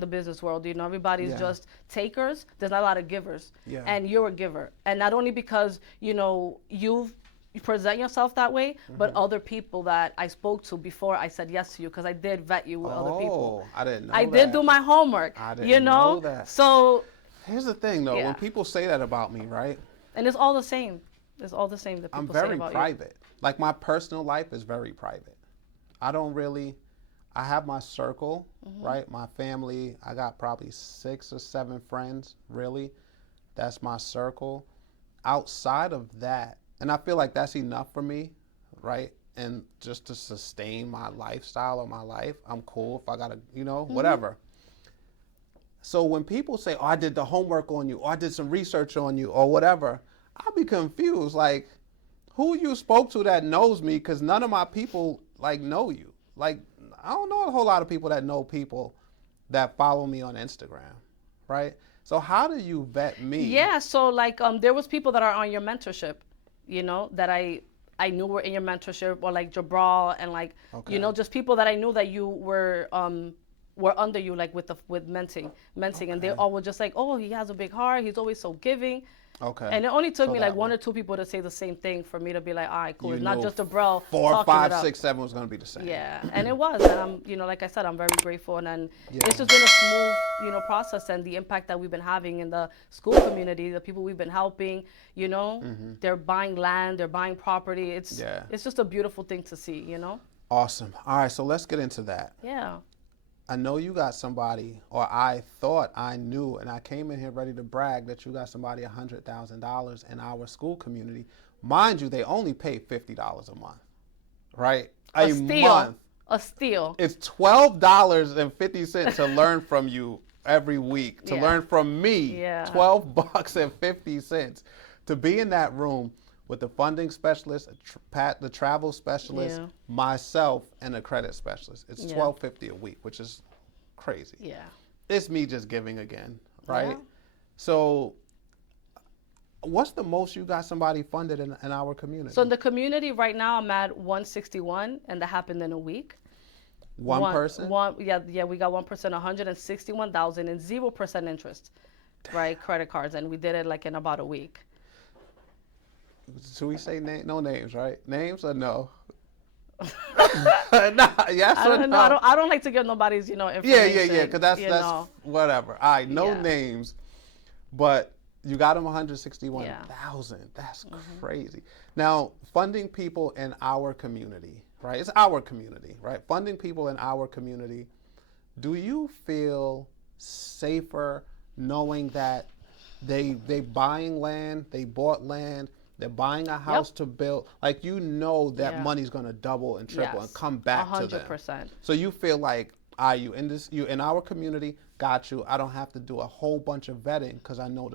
the business world. You know, everybody's just takers. There's not a lot of givers. Yeah. And you're a giver. And not only because, you know, you present yourself that way, but other people that I spoke to before I said yes to you, because I did vet you with other people. I didn't know I that. did do my homework. I didn't you know that. So here's the thing, though. When people say that about me, right? And it's all the same. It's all the same that people say about you. I'm very private. Like my personal life is very private. I have my circle, right? My family. I got probably 6 or 7 friends, really. That's my circle. Outside of that, and I feel like that's enough for me, right? And just to sustain my lifestyle or my life, I'm cool if I gotta, you know, whatever. So when people say, oh, I did the homework on you, or I did some research on you, or whatever, I'll be confused. Like, who you spoke to that knows me? Because none of my people, like, know you. Like, I don't know a whole lot of people that know people that follow me on Instagram, right? So how do you vet me? Yeah, so like there was people that are on your mentorship, that I knew were in your mentorship, or like Jabral, and like Okay. just people that I knew that you were under you, like with mentoring, and they all were just like, oh, he has a big heart, he's always so giving. Okay. And it only took So me like that one or two people to say the same thing for me to be like, all right, cool. You It's not knew just a bro 4, talking 5, it up. 6, 7 was going to be the same. Yeah, and it was, and I'm, like I said, I'm very grateful, and then it's just been a smooth, process, and the impact that we've been having in the school community, the people we've been helping, they're buying land, they're buying property. It's just a beautiful thing to see. Awesome. All right, so let's get into that. Yeah. I know you got somebody, or I thought I knew, and I came in here ready to brag that you got somebody $100,000 in our school community. Mind you, they only pay $50 a month, right? A month. A steal. It's $12.50 to learn from you every week, to learn from me. Yeah. $12.50 to be in that room with the funding specialist, the travel specialist, myself, and a credit specialist. It's $12.50 a week, which is crazy. Yeah. It's me just giving again, right? Yeah. So what's the most you got somebody funded in our community? So in the community right now, I'm at 161, and that happened in a week. One person? We got 1%, 161,000, and 0% interest, right? Credit cards, and we did it like in about a week. Should we say no names, right? Names or no? Yes I or don't no? know. I don't like to give nobody's, information. Yeah. Because that's whatever. All right, no names, but you got them 161,000. That's crazy. Now, funding people in our community, right? It's our community, right? Funding people in our community. Do you feel safer knowing that they buying land, they bought land, they're buying a house to build, like that money's gonna double and triple and come back to them. 100%. So you feel like, you in our community, got you. I don't have to do a whole bunch of vetting because I know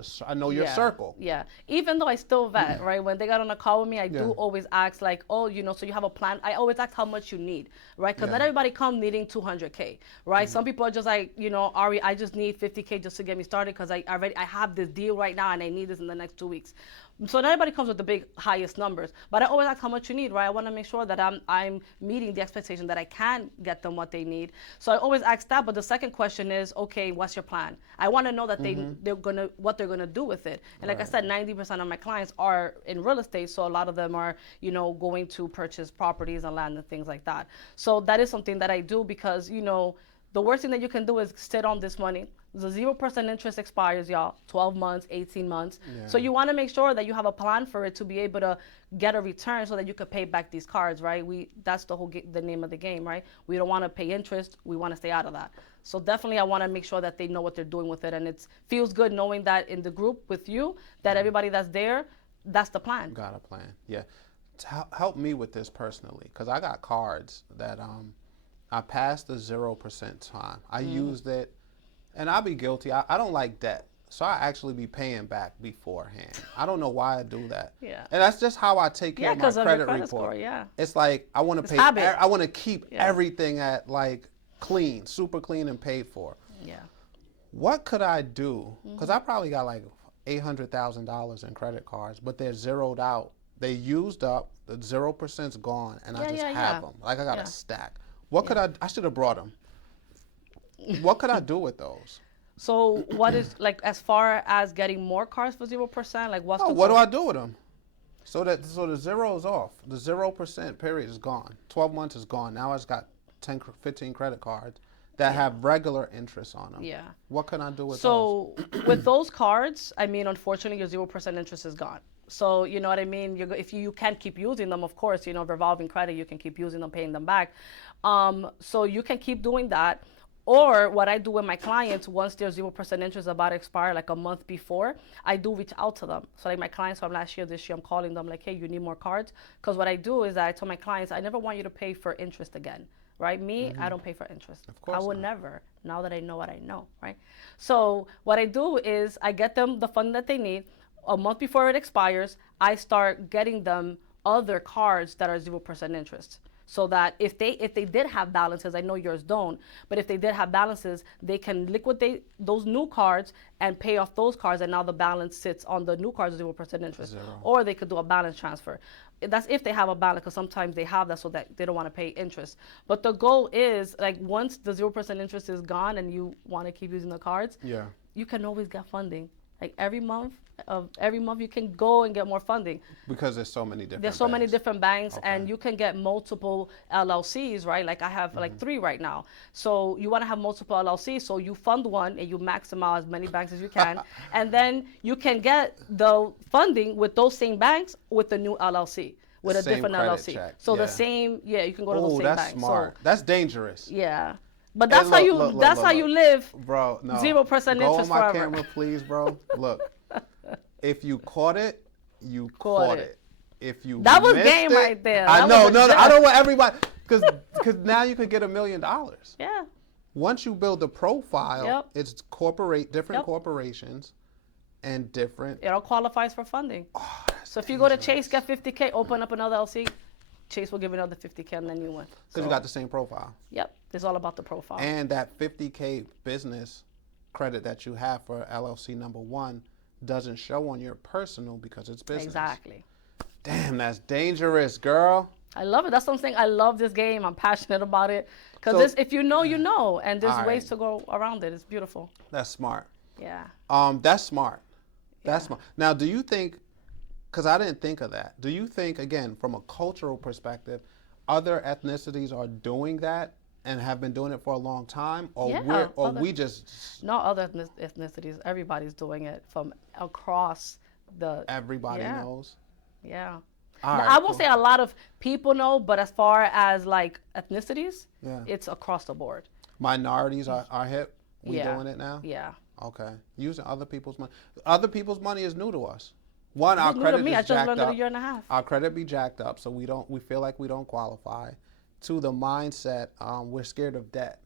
your circle. Yeah. Even though I still vet, right? When they got on a call with me, I do always ask like, oh, so you have a plan. I always ask how much you need, right? Because not everybody come needing 200K, right? Some people are just like, Ari, I just need 50K just to get me started because I have this deal right now and I need this in the next 2 weeks. So not everybody comes with the big highest numbers, but I always ask how much you need, right? I want to make sure that I'm meeting the expectation that I can get them what they need. So I always ask that. But the second question is, okay, what's your plan? I want to know that what they're gonna do with it. And like I said, 90% of my clients are in real estate, so a lot of them are, going to purchase properties and land and things like that. So that is something that I do because, the worst thing that you can do is sit on this money. The 0% interest expires, y'all, 12 months, 18 months. Yeah. So you want to make sure that you have a plan for it to be able to get a return so that you could pay back these cards, right? That's the the name of the game, right? We don't want to pay interest. We want to stay out of that. So definitely I want to make sure that they know what they're doing with it. And it feels good knowing that in the group with you, that everybody that's there, that's the plan. Got a plan, yeah. Help me with this personally, because I got cards that I passed the 0% time. I used it, and I'll be guilty. I don't like debt, so I actually be paying back beforehand. I don't know why I do that. Yeah. And that's just how I take care of my credit report. Score, yeah. It's like I want to pay. I want to keep everything at like clean, super clean, and paid for. Yeah. What could I do? Because I probably got like $800,000 in credit cards, but they're zeroed out. They used up. The 0%'s gone, and I just have them. Like I got a stack. What could I should have brought them. What could I do with those? So what is, like, as far as getting more cards for 0%, like what's what do I do with them? So the zero is off. The 0% period is gone. 12 months is gone. Now I've got 10, 15 credit cards that have regular interest on them. Yeah. What can I do with those? So with those cards, I mean, unfortunately, your 0% interest is gone. So, you know what I mean? If you can't keep using them, of course, revolving credit, you can keep using them, paying them back. So you can keep doing that. Or what I do with my clients, once their 0% interest is about to expire, like a month before, I do reach out to them. So like my clients from last year, this year, I'm calling them like, hey, you need more cards? Because what I do is I tell my clients, I never want you to pay for interest again, right? Me, I don't pay for interest. Of course I would not. never, now that I know what I know, right? So what I do is I get them the funding that they need. A month before it expires, I start getting them other cards that are 0% interest. so that if they did have balances, I know yours don't, but if they did have balances, they can liquidate those new cards and pay off those cards, and now the balance sits on the new cards 0% interest. Or they could do a balance transfer. That's if they have a balance, because sometimes they have that so that they don't want to pay interest. But the goal is, like, once the 0% interest is gone and you want to keep using the cards, you can always get funding. Like every month you can go and get more funding. Because there's so many different There's so many different banks, Okay. and you can get multiple LLCs, right? Like I have like 3 right now. So you want to have multiple LLCs, so you fund one and you maximize as many banks as you can, and then you can get the funding with those same banks with the new LLC, with a Same different credit LLC. check. So Yeah. the same, you can go to those Oh, same that's banks. smart. So, That's dangerous. yeah. But that's Hey, how look. you live. Bro, no. 0% Go interest on my forever. camera, please, bro. Look. If you caught it, you caught it. If you That was missed game it, right there. I That know. was No, legit. I don't want everybody, because now you could get $1 million. Yeah. Once you build the profile, Yep. it's different Yep. corporations and different. It all qualifies for funding. Oh, So if you go to Chase, get 50K, open up another LC, Chase will give you another 50K, and then you win. Because you got the same profile. Yep, it's all about the profile. And that 50K business credit that you have for LLC number 1 doesn't show on your personal because it's business. Exactly. Damn, that's dangerous, girl. I love it. That's what I'm saying. I love this game. I'm passionate about it. Because So- if you know, you know. And there's All ways right. to go around it. It's beautiful. That's smart. Yeah. That's smart. That's smart. Now, do you think, because I didn't think of that, do you think, again, from a cultural perspective, other ethnicities are doing that and have been doing it for a long time? Or, Yeah, we just, Not other ethnicities. Everybody's doing it from across the. everybody Yeah. knows? Yeah. All Now, right, I won't cool. say a lot of people know, but as far as like ethnicities, Yeah. it's across the board. Minorities are hip? We Yeah. doing it now? Yeah. Okay. Using other people's money. Other people's money is new to us. One, our It's new to credit me. I is just jacked learned it up. a year and a half. Our credit be jacked up, so we feel like we don't qualify. 2, the mindset, we're scared of debt,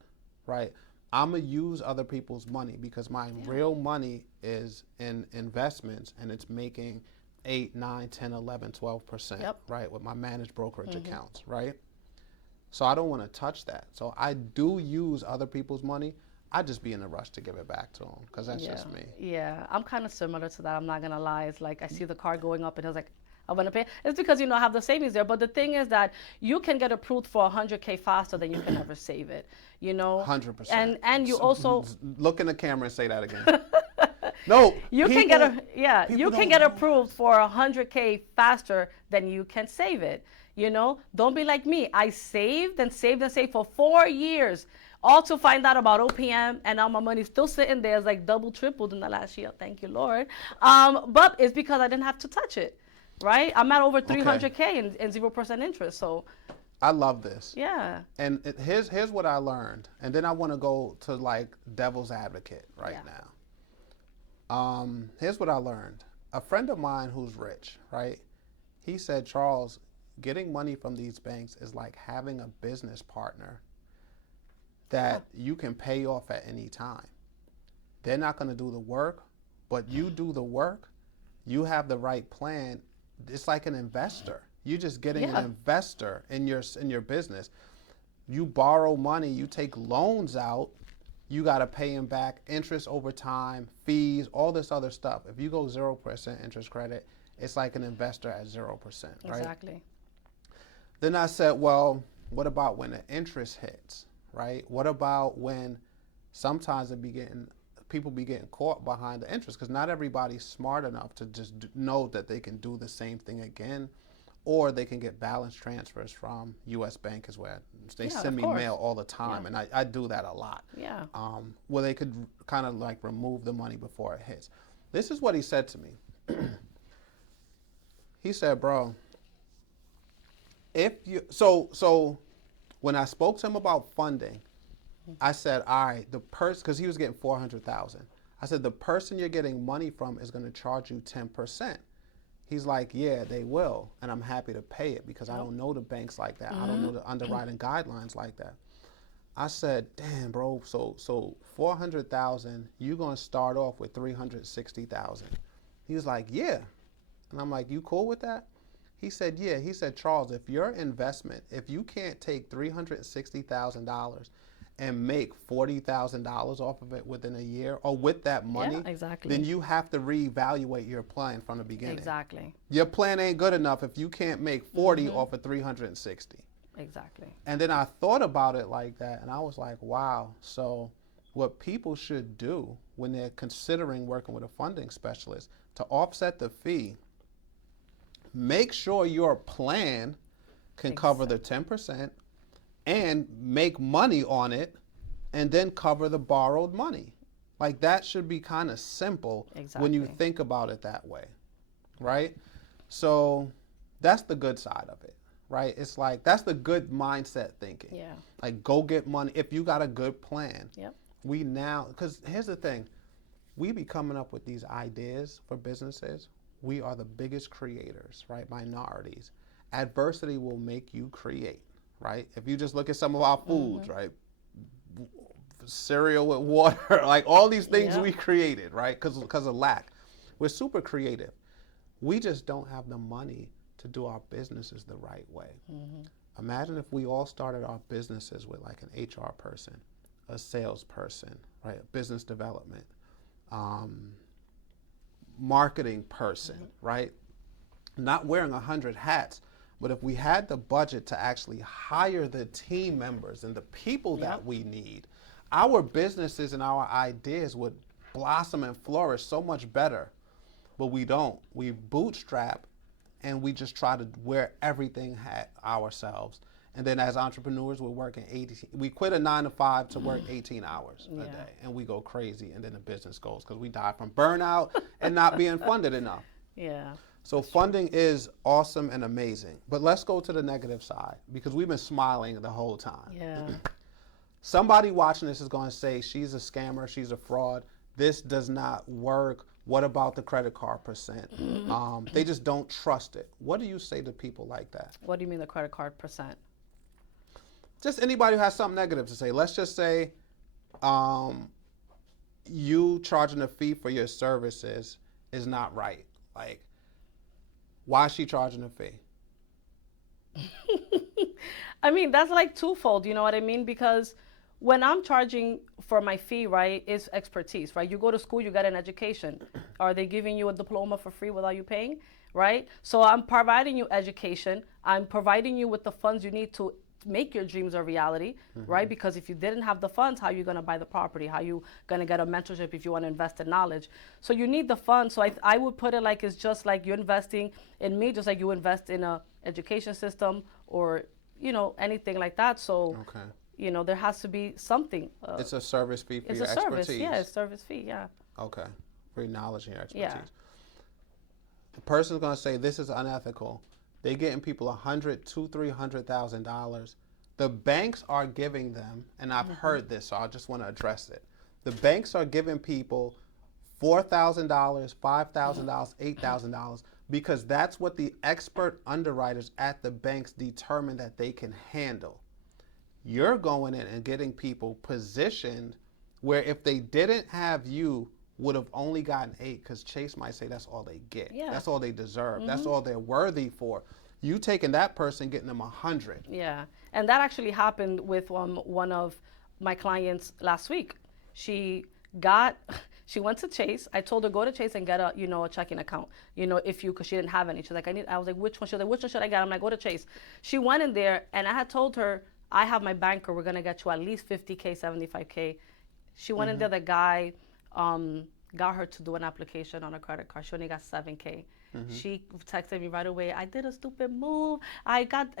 right? I'm gonna use other people's money because my real money is in investments and it's making 8, 9, 10, 11, 12%, Yep. right? With my managed brokerage accounts, right? So I don't want to touch that. So I do use other people's money. I just be in a rush to give it back to them because that's just me. Yeah, I'm kind of similar to that. I'm not gonna lie. It's like I see the car going up, and I was like, I want to pay. It's because I have the savings there. But the thing is that you can get approved for 100K faster than you can ever save it. 100%. And you also look in the camera and say that again. No, you can don't get know. approved for 100K faster than you can save it. Don't be like me. I saved and saved and saved for 4 years, all to find out about OPM, and now my money's still sitting there. It's like double, tripled in the last year. Thank you, Lord. But it's because I didn't have to touch it, right? I'm at over 300K in 0% interest. So I love this. yeah, And here's what I learned, and then I want to go to like devil's advocate right now. Here's what I learned. A friend of mine who's rich, right? He said, Charles, getting money from these banks is like having a business partner that you can pay off at any time. They're not going to do the work, but you do the work. You have the right plan. It's like an investor. You're just getting an investor in your business. You borrow money, you take loans out, you got to pay them back, interest over time, fees, all this other stuff. If you go 0% interest credit, it's like an investor at 0%, right? exactly. Then I said, well, what about when the interest hits, right? What about when sometimes people be getting caught behind the interest, because not everybody's smart enough to just know that they can do the same thing again, or they can get balance transfers from U.S. Bank as well. They send me mail all the time, and I do that a lot. Yeah. Where they could kind of like remove the money before it hits. This is what he said to me. He said, bro, so when I spoke to him about funding, I said, all right, the person, because he was getting $400,000. I said, the person you're getting money from is going to charge you 10%. He's like, yeah, they will, and I'm happy to pay it because I don't know the banks like that. I don't know the underwriting guidelines like that. I said, damn, bro, so 400,000, you're going to start off with 360,000. He was like, yeah. And I'm like, you cool with that? He said, yeah. He said, Charles, if your investment, if you can't take $360,000 and make $40,000 off of it within a year, or with that money, exactly. then you have to reevaluate your plan from the beginning. Exactly. Your plan ain't good enough if you can't make 40 off of 360. Exactly. And then I thought about it like that, and I was like, wow. So what people should do when they're considering working with a funding specialist, to offset the fee, make sure your plan can cover the 10% and make money on it, and then cover the borrowed money. Like, that should be kind of simple when you think about it that way, right? So that's the good side of it, right? It's like, that's the good mindset thinking. Yeah. Like, go get money if you got a good plan. Yep. We now, because here's the thing, we be coming up with these ideas for businesses. We are the biggest creators, right? Minorities. Adversity will make you create, right? If you just look at some of our foods, right? Cereal with water, like all these things we created, right? Because of lack. We're super creative. We just don't have the money to do our businesses the right way. Imagine if we all started our businesses with like an HR person, a salesperson, right? Business development, marketing person, right? Not wearing 100 hats, but if we had the budget to actually hire the team members and the people that we need, our businesses and our ideas would blossom and flourish so much better. But we don't. We bootstrap, and we just try to wear everything ourselves. And then as entrepreneurs, we're working 80. We quit a 9 to 5 to work 18 hours a day, and we go crazy, and then the business goes because we die from burnout and not being funded enough. Yeah. So funding is awesome and amazing. But let's go to the negative side, because we've been smiling the whole time. Yeah. Somebody watching this is going to say, she's a scammer, she's a fraud, this does not work. What about the credit card percent? They just don't trust it. What do you say to people like that? What do you mean the credit card percent? Just anybody who has something negative to say. Let's just say you charging a fee for your services is not right. Like, why is she charging a fee? I mean, that's like twofold, you know what I mean? Because when I'm charging for my fee, right, it's expertise, right? You go to school, you get an education. Are they giving you a diploma for free without you paying, right? So I'm providing you education. I'm providing you with the funds you need to make your dreams a reality, right? Because if you didn't have the funds, how are you going to buy the property? How are you going to get a mentorship if you want to invest in knowledge? So you need the funds. So I would put it like it's just like you're investing in me, just like you invest in a education system or, you know, anything like that. So, you know, there has to be something. It's a service fee for your expertise. Expertise. Yeah, it's service fee, yeah. Okay, for your knowledge and your expertise. Yeah. The person's going to say this is unethical. They're getting people $100,000, $300,000. The banks are giving them, and I've heard this, so I just want to address it. The banks are giving people $4,000, $5,000, $8,000 because that's what the expert underwriters at the banks determine that they can handle. You're going in and getting people positioned where if they didn't have you, would have only gotten 8 because Chase might say that's all they get. Yeah. That's all they deserve. That's all they're worthy for. You taking that person, getting them 100. Yeah, and that actually happened with one of my clients last week. She went to Chase. I told her go to Chase and get a checking account. Because she didn't have any. She's like, I was like, which one? She's like, which one should I get? I'm like, go to Chase. She went in there, and I had told her, I have my banker. We're gonna get you at least $50K, $75K. She went in there. The guy got her to do an application on a credit card. She only got $7K. She texted me right away. I did a stupid move.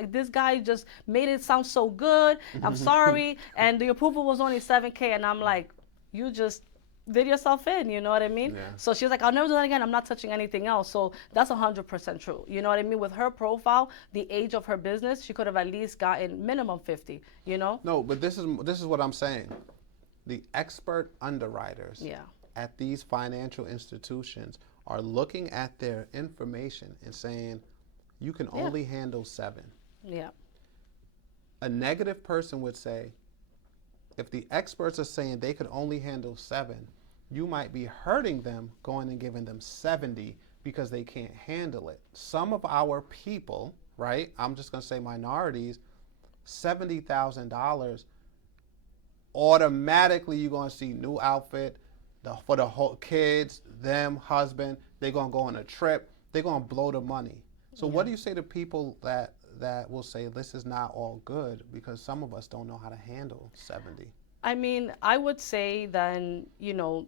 This guy just made it sound so good. I'm sorry. And the approval was only $7K. And I'm like, you just did yourself in, you know what I mean? Yeah. So she's like, I'll never do that again. I'm not touching anything else. So that's 100% true. You know what I mean? With her profile, the age of her business, she could have at least gotten minimum 50, you know? No, but this is what I'm saying. The expert underwriters at these financial institutions are looking at their information and saying, you can only handle 7. Yeah. A negative person would say, if the experts are saying they could only handle 7, you might be hurting them going and giving them 70 because they can't handle it. Some of our people, right? I'm just going to say minorities, $70,000, automatically you're going to see new outfit for the whole kids, them, husband. They're going to go on a trip. They're going to blow the money. So what do you say to people that will say this is not all good because some of us don't know how to handle 70? I mean, I would say then,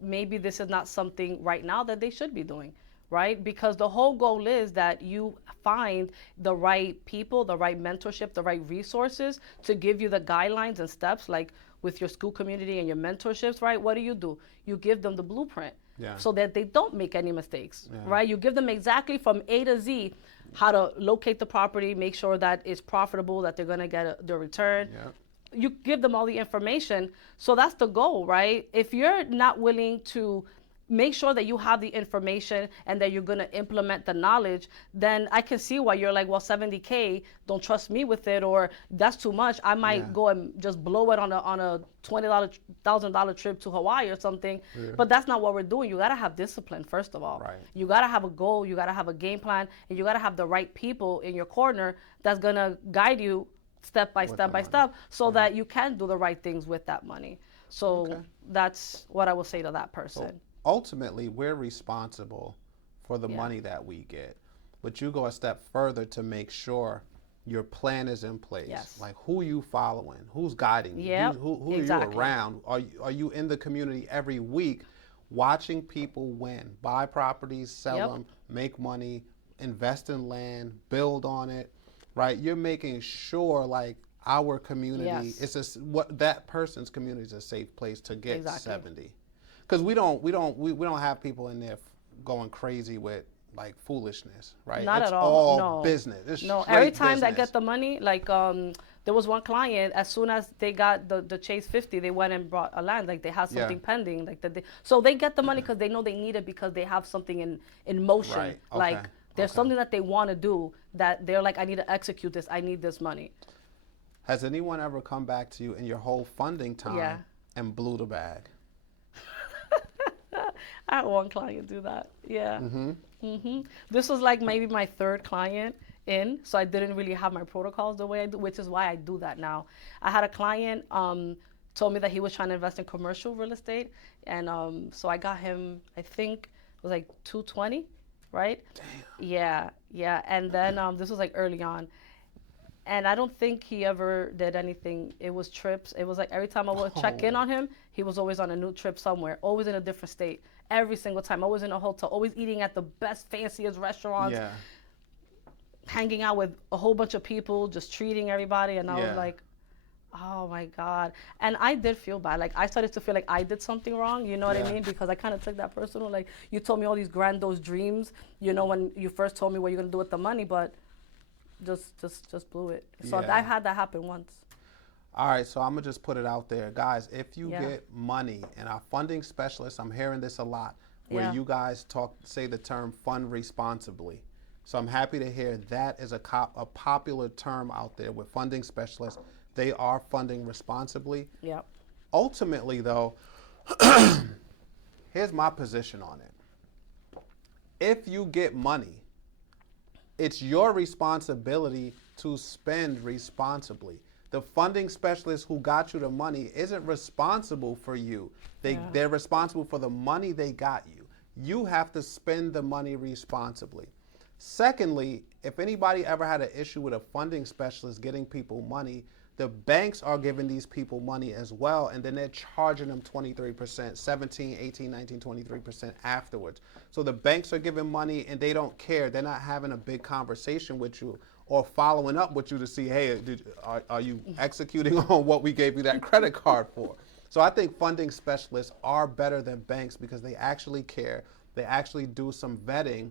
maybe this is not something right now that they should be doing, right? Because the whole goal is that you find the right people, the right mentorship, the right resources to give you the guidelines and steps, like with your school community and your mentorships, right? What do? You give them the blueprint so that they don't make any mistakes, right? You give them exactly from A to Z how to locate the property, make sure that it's profitable, that they're going to get the return. You give them all the information. So that's the goal, right? If you're not willing to make sure that you have the information and that you're going to implement the knowledge, then I can see why you're like, well, 70K, don't trust me with it, or that's too much. I might go and just blow it on a $20,000 trip to Hawaii or something. But that's not what we're doing. You got to have discipline, first of all. Right. You got to have a goal. You got to have a game plan, and you got to have the right people in your corner that's going to guide you step by step, so that you can do the right things with that money. So that's what I will say to that person. So ultimately, we're responsible for the money that we get, but you go a step further to make sure your plan is in place. Like, who you following? Who's guiding you? Who are you around? Are you in the community every week watching people win, buy properties, sell them, make money, invest in land, build on it? Right, you're making sure like our community is what that person's community is a safe place to get 70. Because we don't have people in there going crazy with like foolishness, right? Not it's at all. all business. It's every time business. they get the money, like there was one client, as soon as they got the Chase 50, they went and brought a land, like they had something pending, like so they get the money because they know they need it because they have something in motion, right. like. There's something that they want to do that they're like, I need to execute this. I need this money. Has anyone ever come back to you in your whole funding time and blew the bag? I had one client do that. This was like maybe my third client in, so I didn't really have my protocols the way I do, which is why I do that now. I had a client told me that he was trying to invest in commercial real estate, and so I got him, I think it was like 220. Right? Damn. Yeah. And then this was like early on. And I don't think he ever did anything. It was trips. It was like every time I would check in on him, he was always on a new trip somewhere, always in a different state. Every single time. Always in a hotel, always eating at the best, fanciest restaurants. Hanging out with a whole bunch of people, just treating everybody. And I was like, oh my God. And I did feel bad. Like I started to feel like I did something wrong, you know what I mean? Because I kind of took that personal, like you told me all these grandiose dreams, when you first told me what you're going to do with the money, but just blew it. So I had that happen once. All right, so I'm going to just put it out there. Guys, if you get money, and our funding specialists, I'm hearing this a lot, where you guys say the term fund responsibly. So I'm happy to hear that is a popular term out there with funding specialists. They are funding responsibly. Ultimately, though, here's my position on it. If you get money, it's your responsibility to spend responsibly. The funding specialist who got you the money isn't responsible for you. They're responsible for the money they got you. You have to spend the money responsibly. Secondly, if anybody ever had an issue with a funding specialist getting people money, the banks are giving these people money as well, and then they're charging them 23%, 17, 18, 19, 23% afterwards. So the banks are giving money and they don't care. They're not having a big conversation with you or following up with you to see, hey, are you executing on what we gave you that credit card for? So I think funding specialists are better than banks because they actually care. They actually do some vetting,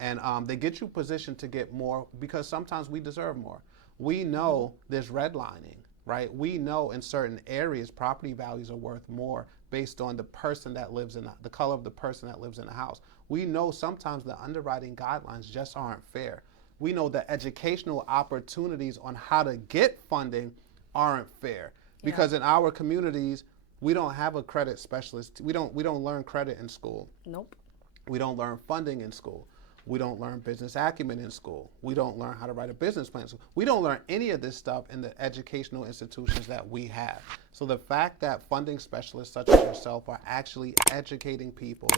and they get you positioned to get more because sometimes we deserve more. We know there's redlining, right? We know in certain areas property values are worth more based on the person that lives in the color of the person that lives in the house. We know sometimes the underwriting guidelines just aren't fair. We know the educational opportunities on how to get funding aren't fair because in our communities we don't have a credit specialist. We don't learn credit in school. Nope. We don't learn funding in school. We don't learn business acumen in school. We don't learn how to write a business plan. We don't learn any of this stuff in the educational institutions that we have. So the fact that funding specialists such as yourself are actually educating people,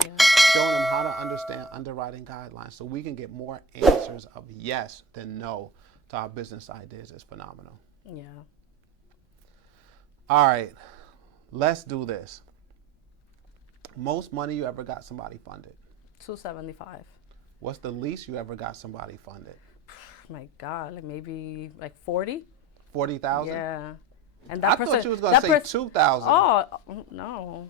showing them how to understand underwriting guidelines so we can get more answers of yes than no to our business ideas is phenomenal. Yeah. All right, let's do this. Most money you ever got somebody funded? $275. What's the least you ever got somebody funded? My God, like maybe like 40. 40,000? Yeah. And I thought you was gonna say 2,000. Oh no.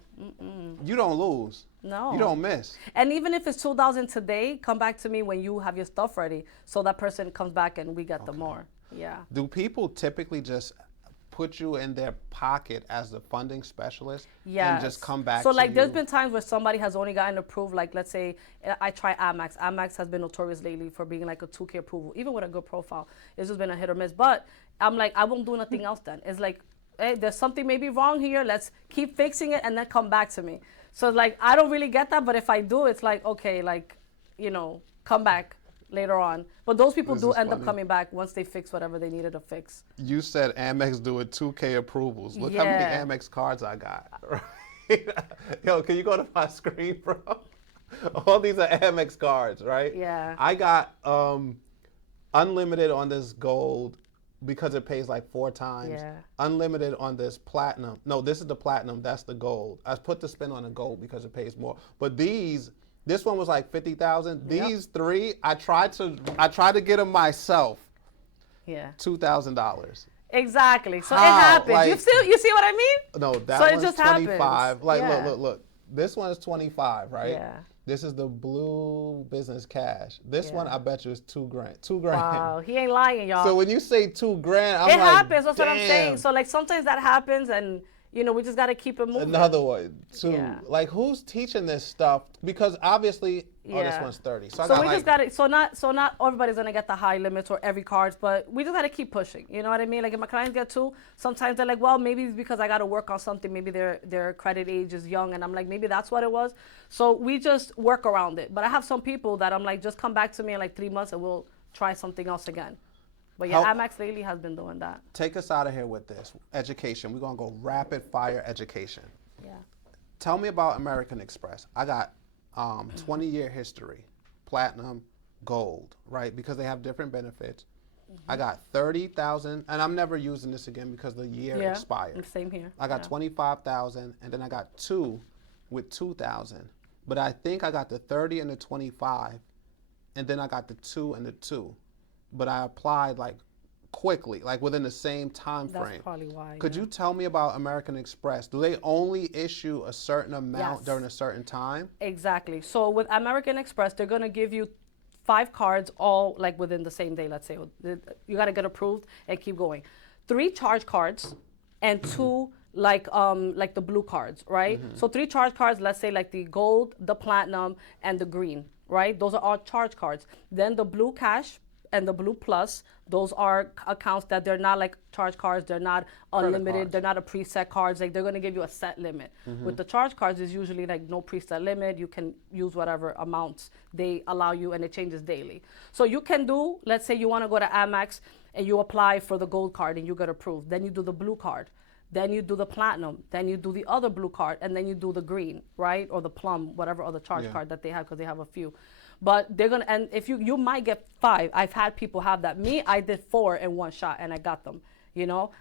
You don't lose. No. You don't miss. And even if it's 2,000 today, come back to me when you have your stuff ready, so that person comes back and we get the more. Yeah. Do people typically just put you in their pocket as the funding specialist and just come back so to like you? There's been times where somebody has only gotten approved, like let's say I try Amex. Amex has been notorious lately for being like a 2K approval, even with a good profile. It's just been a hit or miss. But I'm like, I won't do nothing else then. It's like, hey, there's something maybe wrong here. Let's keep fixing it and then come back to me. So like, I don't really get that, but if I do, it's like, okay, like, come back later on. But those people do end up coming back once they fix whatever they needed to fix. You said Amex doing 2K approvals. Look how many Amex cards I got. Right? Yo, can you go to my screen, bro? All these are Amex cards, right? Yeah. I got unlimited on this gold because it pays like 4 times. Yeah. Unlimited on this platinum. No, this is the platinum. That's the gold. I put the spin on the gold because it pays more. But this one was like 50,000. These 3, I tried to get them myself. Yeah. $2,000. Exactly. So How? it happens. Like, you see what I mean? No, that so one's it just 25. happens. Like, Yeah. look. This one is 25, right? Yeah. This is the blue business cash. This one, I bet you is $2,000. $2,000. Wow, he ain't lying, y'all. So when you say $2,000, I'm it like, happens. That's what I'm damn. saying. So like sometimes that happens, and we just gotta keep it moving. Another one, too. Yeah. Like, who's teaching this stuff? Because obviously, this Yeah. one's 30. So I So got we like, just gotta. So not everybody's gonna get the high limits or every cards, but we just gotta keep pushing. You know what I mean? Like if my clients get 2, sometimes they're like, well, maybe it's because I gotta work on something. Maybe their credit age is young, and I'm like, maybe that's what it was. So we just work around it. But I have some people that I'm like, just come back to me in like 3 months, and we'll try something else again. But yeah, Amex lately has been doing that. Take us out of here with this. Education. We're going to go rapid fire education. Yeah. Tell me about American Express. I got 20-year history, platinum, gold, right? Because they have different benefits. I got 30,000, and I'm never using this again because the year expired. Same here. I got 25,000, and then I got 2 with 2,000. But I think I got the 30 and the 25, and then I got the 2 and the 2. But I applied like quickly, like within the same time frame. That's probably why. Could you tell me about American Express? Do they only issue a certain amount Yes. during a certain time? Exactly. So with American Express, they're gonna give you 5 cards all like within the same day. Let's say you gotta get approved and keep going. 3 charge cards and 2 like the blue cards, right? So 3 charge cards. Let's say like the gold, the platinum, and the green, right? Those are all charge cards. Then the blue cash and the blue plus, those are accounts that they're not like charge cards, they're not unlimited, they're not a preset cards, like they're gonna give you a set limit. With the charge cards, is usually like no preset limit, you can use whatever amounts they allow you and it changes daily. So you can do, let's say you wanna go to Amex and you apply for the gold card and you get approved, then you do the blue card, then you do the platinum, then you do the other blue card, and then you do the green, right? Or the plum, whatever other charge card that they have, because they have a few. But they're gonna, and if you might get 5. I've had people have that. Me, I did 4 in one shot and I got them,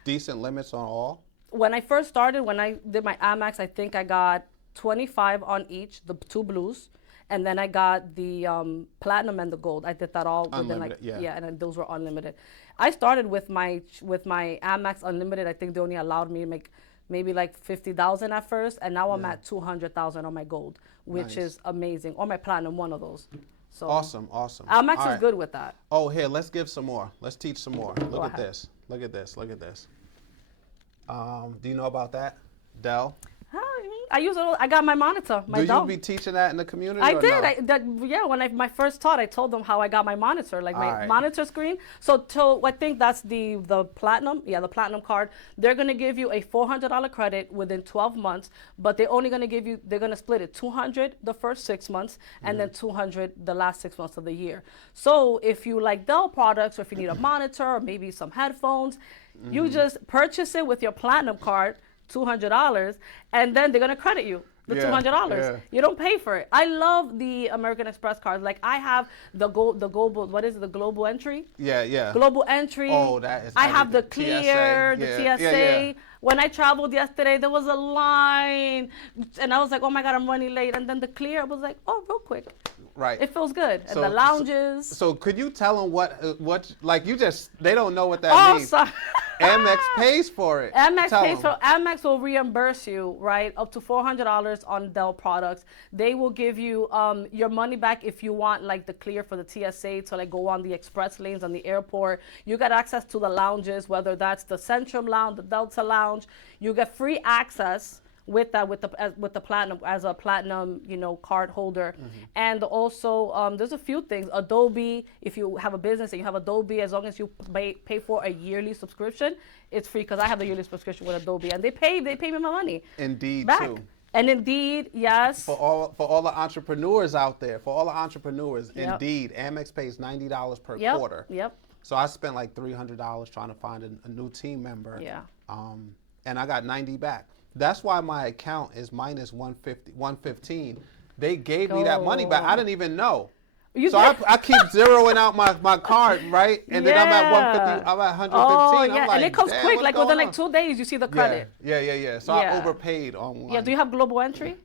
Decent limits on all? When I first started, when I did my Amex, I think I got 25 on each, the 2 blues. And then I got the platinum and the gold. I did that all within Unlimited, and then those were unlimited. I started with my Amex unlimited. I think they only allowed me to make maybe like 50,000 at first, and now I'm at 200,000 on my gold, which is amazing. Or my platinum, one of those. So Awesome. Amex is good with that. Oh, here, let's give some more. Let's teach some more. Look at this. Look at this. Do you know about that? Dell? I use it. I got my monitor. My Do dome. you be teaching that in the community? I or did. No? Yeah, when my first taught, I told them how I got my monitor, like my Alright. monitor screen. So I think that's the platinum. Yeah, the platinum card. They're gonna give you a $400 credit within 12 months, but they're gonna split it $200 the first 6 months, and then $200 the last 6 months of the year. So if you like Dell products, or if you need a monitor, or maybe some headphones, you just purchase it with your platinum card, $200, and then they're gonna credit you the $200. Yeah. You don't pay for it. I love the American Express cards. Like I have the global. What is it? The global entry. Yeah. Global entry. Oh, that is. I have the everything. clear, the Yeah. TSA. When I traveled yesterday, there was a line, and I was like, "Oh my God, I'm running late." And then the clear was like, "Oh, real quick." Right. It feels good. And the lounges. So could you tell them what like they don't know what that means. Sorry. Amex pays for it. Amex will reimburse you, right, up to $400 on Dell products. They will give you your money back if you want like the clear for the TSA to like go on the express lanes on the airport. You get access to the lounges, whether that's the Centrum Lounge, the Delta Lounge. You get free access with the platinum as a platinum card holder. And also there's a few things. Adobe, if you have a business and you have Adobe, as long as you pay for a yearly subscription, it's free, because I have the yearly subscription with Adobe, and they pay me my money Indeed back. too. And Indeed, yes. For all the entrepreneurs out there, Yep. Indeed, Amex pays $90 per Yep. quarter. Yep. So I spent like $300 trying to find a new team member. Yeah. And I got 90 back. That's why my account is minus 115. They gave me that money back. I didn't even know. I keep zeroing out my card, right? And then I'm at 150. I'm at 115. Oh, yeah. I'm like, and it comes quick. Like within like on? 2 days, you see the credit. Yeah. So I overpaid on one. Yeah. Do you have global entry?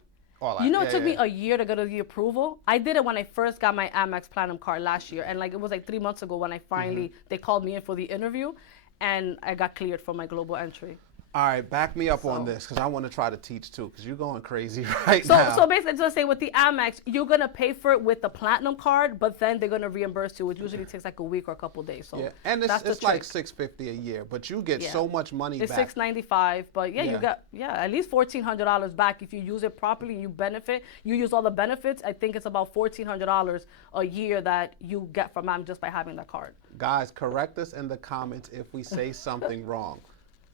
It took me a a year to go to the approval. I did it when I first got my Amex Platinum card last year. And like it was like 3 months ago when I finally, they called me in for the interview, and I got cleared for my global entry. All right, back me up on this, because I want to try to teach too, because you're going crazy now. So basically, just say with the Amex, you're gonna pay for it with the platinum card, but then they're gonna reimburse you, which usually takes like a week or a couple days. So yeah, and it's like $650 a year, but you get so much money it's back. It's $695, but you got at least $1,400 back if you use it properly and you benefit. You use all the benefits. I think it's about $1,400 a year that you get from them just by having that card. Guys, correct us in the comments if we say something wrong.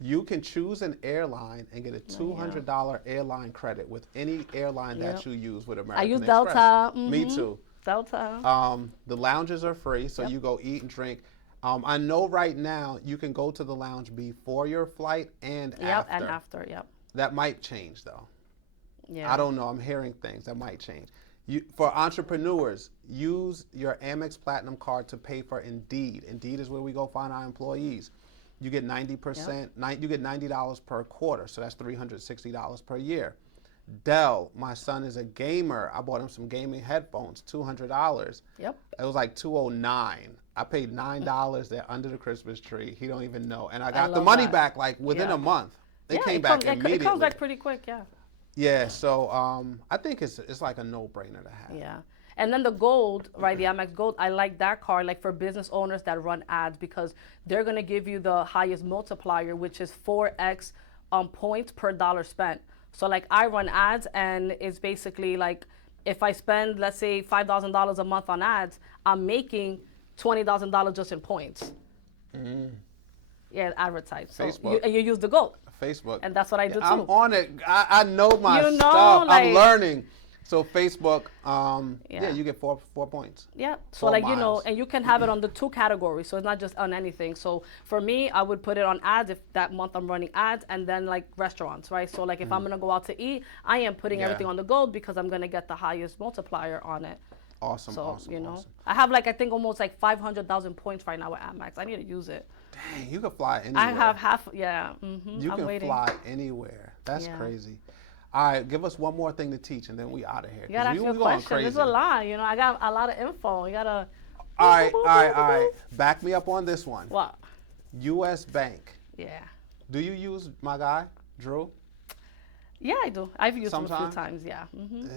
You can choose an airline and get a $200 airline credit with any airline that you use with American Express. I use Delta. Me too. Delta. The lounges are free, so you go eat and drink. I know right now you can go to the lounge before your flight and after. Yep, and after, That might change though. Yeah. I don't know. I'm hearing things that might change. For entrepreneurs, use your Amex Platinum card to pay for Indeed. Indeed is where we go find our employees. You get 90%. You get $90 per quarter, so that's $360 per year. Dell, my son is a gamer. I bought him some gaming headphones, $200. Yep. It was like $209. I paid $9 there under the Christmas tree. He don't even know, and I got the money back like within a month. It came back immediately. It comes back pretty quick, yeah. Yeah, so I think it's like a no-brainer to have. Yeah. And then the gold, right, the Amex Gold, I like that card, like for business owners that run ads, because they're going to give you the highest multiplier, which is 4x points per dollar spent. So like I run ads, and it's basically like if I spend, let's say, $5,000 a month on ads, I'm making $20,000 just in points. Yeah, advertise. So Facebook. you use the gold. Facebook. And that's what I do too. I'm on it. I know my stuff. Like, I'm learning. So Facebook, you get four points. Yeah. So 4 like, miles. and you can have it on the 2 categories. So it's not just on anything. So for me, I would put it on ads if that month I'm running ads, and then like restaurants, right? So like if I'm going to go out to eat, I am putting everything on the gold because I'm going to get the highest multiplier on it. Awesome. So, awesome. I have like, I think almost like 500,000 points right now with Amex. I need to use it. Dang, you can fly anywhere. I have half, You I'm waiting. Fly anywhere. That's crazy. All right, give us one more thing to teach, and then we out of here. You gotta ask me a question. There's a lot, I got a lot of info. You gotta. All right. Back me up on this one. What? U.S. Bank. Yeah. Do you use my guy, Drew? Yeah, I do. I've used him a few Sometimes? times. Yeah.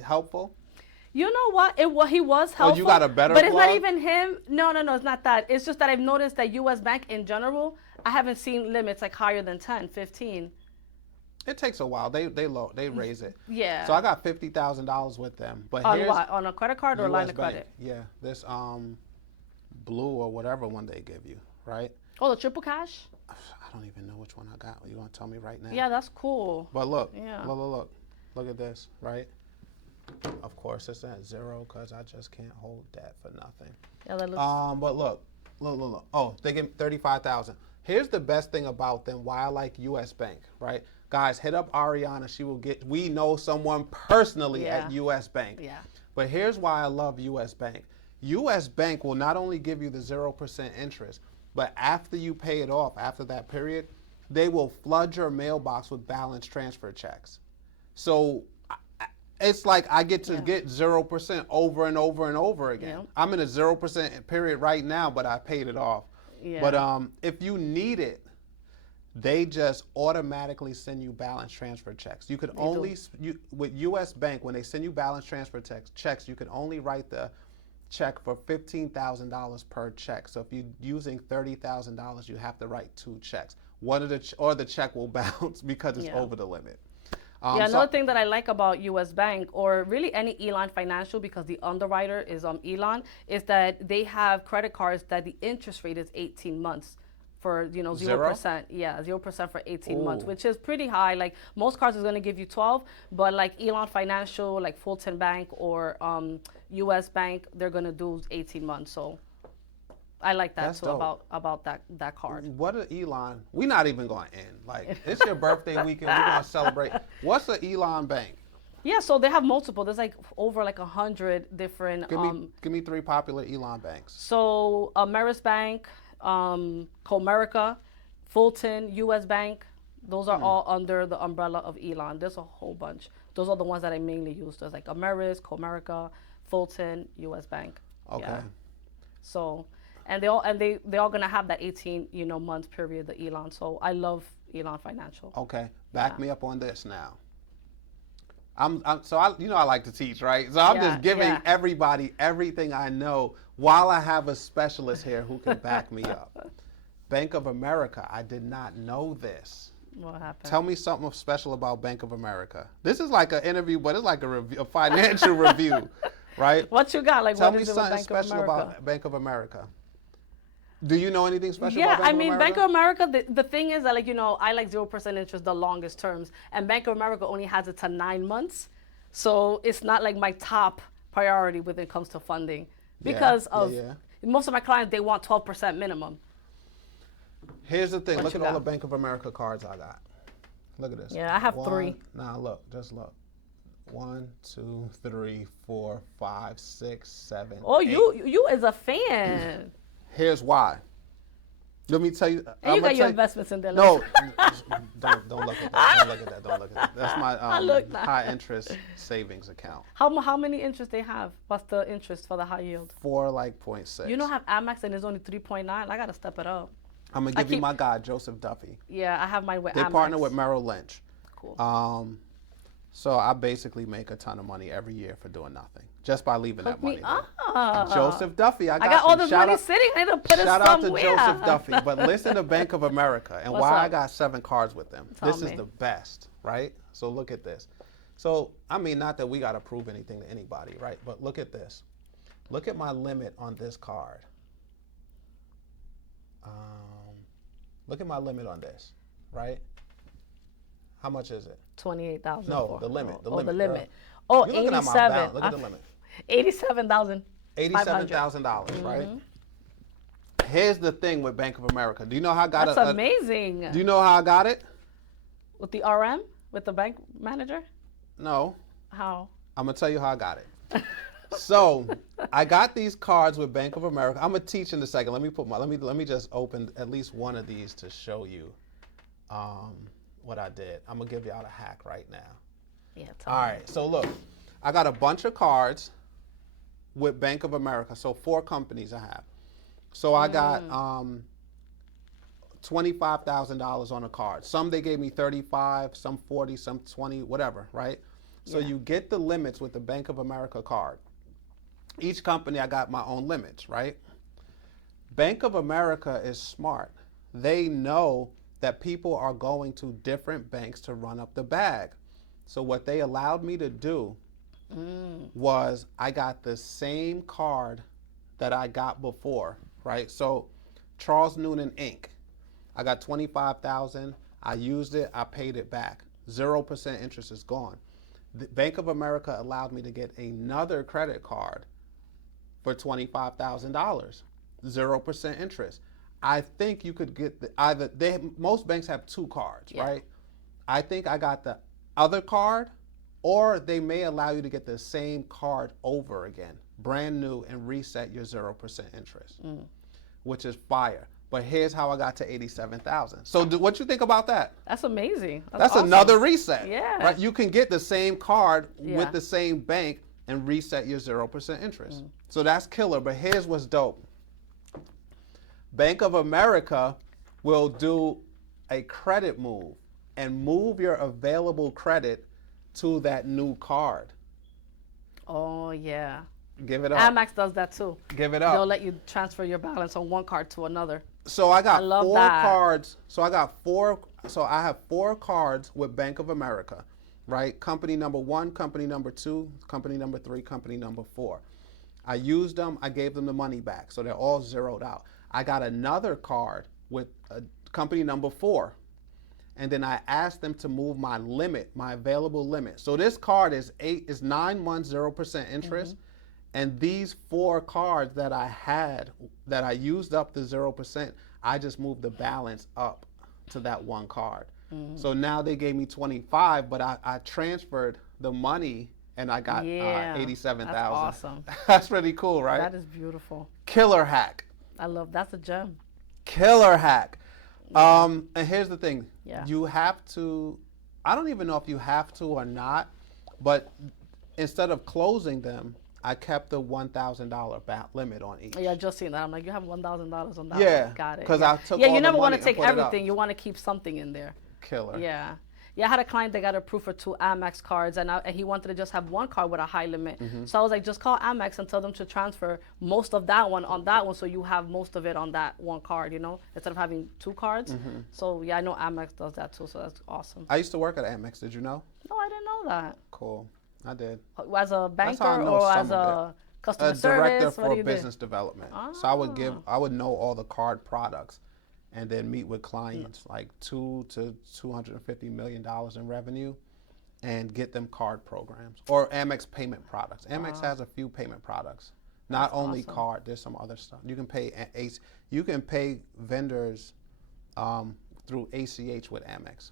Helpful? You know what? He was helpful. Oh, you got a better But it's not plug? even him. No, it's not that. It's just that I've noticed that U.S. Bank in general, I haven't seen limits like higher than 10, 15. It takes a while. They raise it. Yeah. So I got $50,000 with them. But On here's what? On a credit card or a line US of Bank. credit? Yeah, this blue or whatever one they give you, right? Oh, the triple cash? I don't even know which one I got. You want to tell me right now? Yeah, that's cool. But look, Yeah. look at this, right? Of course, it's at zero because I just can't hold that for nothing. Yeah, that looks. But look. Oh, they give me 35,000. Here's the best thing about them. Why I like U.S. Bank, right? Guys, hit up Ariana. She will get. We know someone personally Yeah. at U.S. Bank. Yeah. But here's why I love U.S. Bank. U.S. Bank will not only give you the 0% interest, but after you pay it off, after that period, they will flood your mailbox with balance transfer checks. So it's like I get to get 0% over and over and over again. Yeah. I'm in a 0% period right now, but I paid it off. Yeah. But if you need it, they just automatically send you balance transfer checks. You could with U.S. Bank, when they send you balance transfer checks, you can only write the check for $15,000 per check. So if you're using $30,000, you have to write 2 checks. One of the check will bounce because it's over the limit. Another thing that I like about U.S. Bank, or really any Elon Financial, because the underwriter is Elon, is that they have credit cards that the interest rate is 18 months for 0%. Yeah, 0% for 18 months, which is pretty high. Like most cards is going to give you 12, but like Elon Financial, like Fulton Bank or U.S. Bank, they're going to do 18 months. So I like that too about that card. What a Elon. We're not even going to end. Like, it's your birthday weekend. We're going to celebrate. What's an Elon Bank? Yeah, so they have multiple. There's like over like 100 different. Give me 3 popular Elon banks. So Ameris Bank, Comerica, Fulton, U.S. Bank. Those are all under the umbrella of Elon. There's a whole bunch. Those are the ones that I mainly use. There's like Ameris, Comerica, Fulton, U.S. Bank. Okay. Yeah. So. And they're all gonna have that 18 month period, the Elon. So I love Elon Financial. Okay, back me up on this now. I like to teach, right? So I'm just giving everybody everything I know while I have a specialist here who can back me up. Bank of America, I did not know this. What happened? Tell me something special about Bank of America. This is like an interview, but it's like a financial review, right? What you got? Like, tell what me is it something with Bank special of America? about Bank of America. Do you know anything special about Bank of America? Yeah, I mean, Bank of America, the thing is that, I like 0% interest the longest terms. And Bank of America only has it to 9 months. So it's not like my top priority when it comes to funding. Because most of my clients, they want 12% minimum. Here's the thing. Look at all the Bank of America cards I got. Look at this. Yeah, I have 3. Now look, just look. 1, 2, 3, 4, 5, 6, 7. Oh, 8. you as a fan. Here's why. Let me tell you. And you got your investments in there. No, don't look at that. Don't look at that. Don't look at that. That's my high interest savings account. How many interest they have? What's the interest for the high yield? 4.6. You don't have Amex and it's only 3.9. I gotta step it up. I'm gonna give you my guy, Joseph Duffy. Yeah, I have mine with Amex. They partner with Merrill Lynch. Cool. So I basically make a ton of money every year for doing nothing, just by leaving that money there. Up. Joseph Duffy, I got all this money sitting. I need to put it somewhere. Shout out to Joseph Duffy. But listen to Bank of America and why I got 7 cards with them. This is the best, right? So look at this. So, I mean, not that we got to prove anything to anybody, right? But look at this. Look at my limit on this card. Look at my limit on this, right? How much is it? 28,000. No, the limit. The limit. Girl. Oh, You're looking 87. at my balance. Look at the limit. 87,000. $87,000, right? Here's the thing with Bank of America. Do you know how I got it? That's amazing. Do you know how I got it? With the RM? With the bank manager? No. How? I'm gonna tell you how I got it. So I got these cards with Bank of America. I'm gonna teach in a second. Let me just open at least one of these to show you what I did. I'm gonna give y'all a hack right now. Yeah. All right. So look, I got a bunch of cards with Bank of America. So 4 companies I have. So I got $25,000 on a card. Some they gave me 35, some 40, some 20, whatever, right? So you get the limits with the Bank of America card. Each company I got my own limits, right? Bank of America is smart. They know that people are going to different banks to run up the bag. So what they allowed me to do was I got the same card that I got before, right? So Charles Noonan Inc. I got 25,000. I used it. I paid it back. 0% interest is gone. The Bank of America allowed me to get another credit card for $25,000, 0% interest. I think you could get most banks have two cards, right? I think I got the other card, or they may allow you to get the same card over again, brand new, and reset your 0% interest, which is fire. But here's how I got to 87,000. So what you think about that? That's amazing. That's awesome. Another reset. Yeah. Right? You can get the same card with the same bank and reset your 0% interest. So that's killer. But here's what's dope. Bank of America will do a credit move and move your available credit to that new card. Oh, yeah. Give it up. Amex does that too. Give it up. They'll let you transfer your balance on one card to another. So I got four that. cards. So I have 4 cards with Bank of America, right? Company number 1, company number 2, company number 3, company number 4. I used them. I gave them the money back. So they're all zeroed out. I got another card with company number 4. And then I asked them to move my limit, my available limit. So this card is 9 months, 0% interest. And these 4 cards that I had, that I used up the 0%, I just moved the balance up to that one card. So now they gave me 25, but I transferred the money and I got 87,000. That's awesome. That's pretty cool, right? That is beautiful. Killer hack. I love, that's a gem. Killer hack. And here's the thing. Yeah. You have to, I don't even know if you have to or not, but instead of closing them, I kept the $1,000 limit on each. Yeah, just seen that. I'm like, you have $1,000 on that. Yeah, one. Got it. because I took Yeah, all you the never want money to take and put it up. everything. You want to keep something in there. Killer. Yeah. Yeah, I had a client that got approved for 2 Amex cards, and he wanted to just have one card with a high limit. So I was like, just call Amex and tell them to transfer most of that one on that one, so you have most of it on that one card, you know, instead of having 2 cards. So yeah, I know Amex does that too, so that's awesome. I used to work at Amex. Did you know? No, I didn't know that. Cool. I did. As a banker how I know or some as of a customer A director service? What do for you business development. So I would know all the card products, and then meet with clients like $2 to $250 million in revenue, and get them card programs or Amex payment products. Amex has a few payment products, not only card. There's some other stuff. You can pay vendors through ACH with Amex.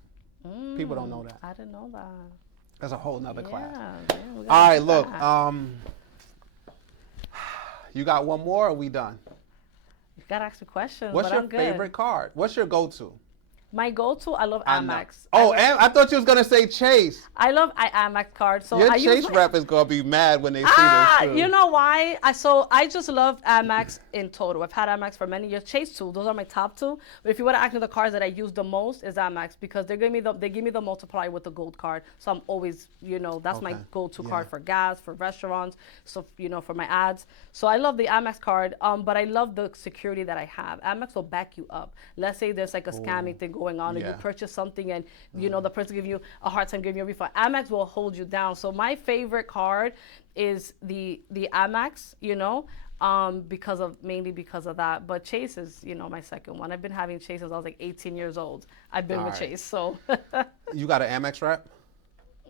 People don't know that. I didn't know that. That's a whole nother class. Damn, All right, look. You got one more, or are we done? You gotta ask me questions. What's but your I'm good. favorite card? What's your go-to? My go-to, I love I know. Amex. Oh, I thought you was gonna say Chase. I love Amex cards. So Your I Chase use rep is gonna be mad when they see this too. You know why? I just love Amex in total. I've had Amex for many years. Chase too. Those are my top 2. But if you want to ask me the cards that I use the most is Amex, because they give me the multiplier with the gold card. So I'm always, that's my go-to card for gas, for restaurants, so for my ads. So I love the Amex card. But I love the security that I have. Amex will back you up. Let's say there's like a scamming thing going on, and you purchase something, and the person give you a hard time giving you a refund. Amex will hold you down. So my favorite card is the Amex, mainly because of that. But Chase is, my second one. I've been having Chase since I was like 18 years old. I've been with Chase, so. You got an Amex rep?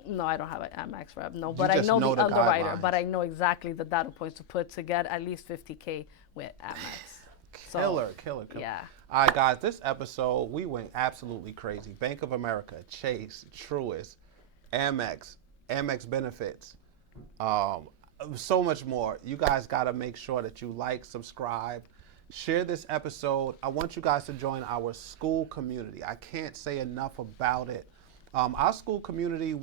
No, I don't have an Amex rep. No, but I know the underwriter. But I know exactly the data points to put to get at least 50K with Amex. Killer. Yeah. All right, guys, this episode, we went absolutely crazy. Bank of America, Chase, Truist, Amex Benefits, so much more. You guys got to make sure that you like, subscribe, share this episode. I want you guys to join our school community. I can't say enough about it. Our school community,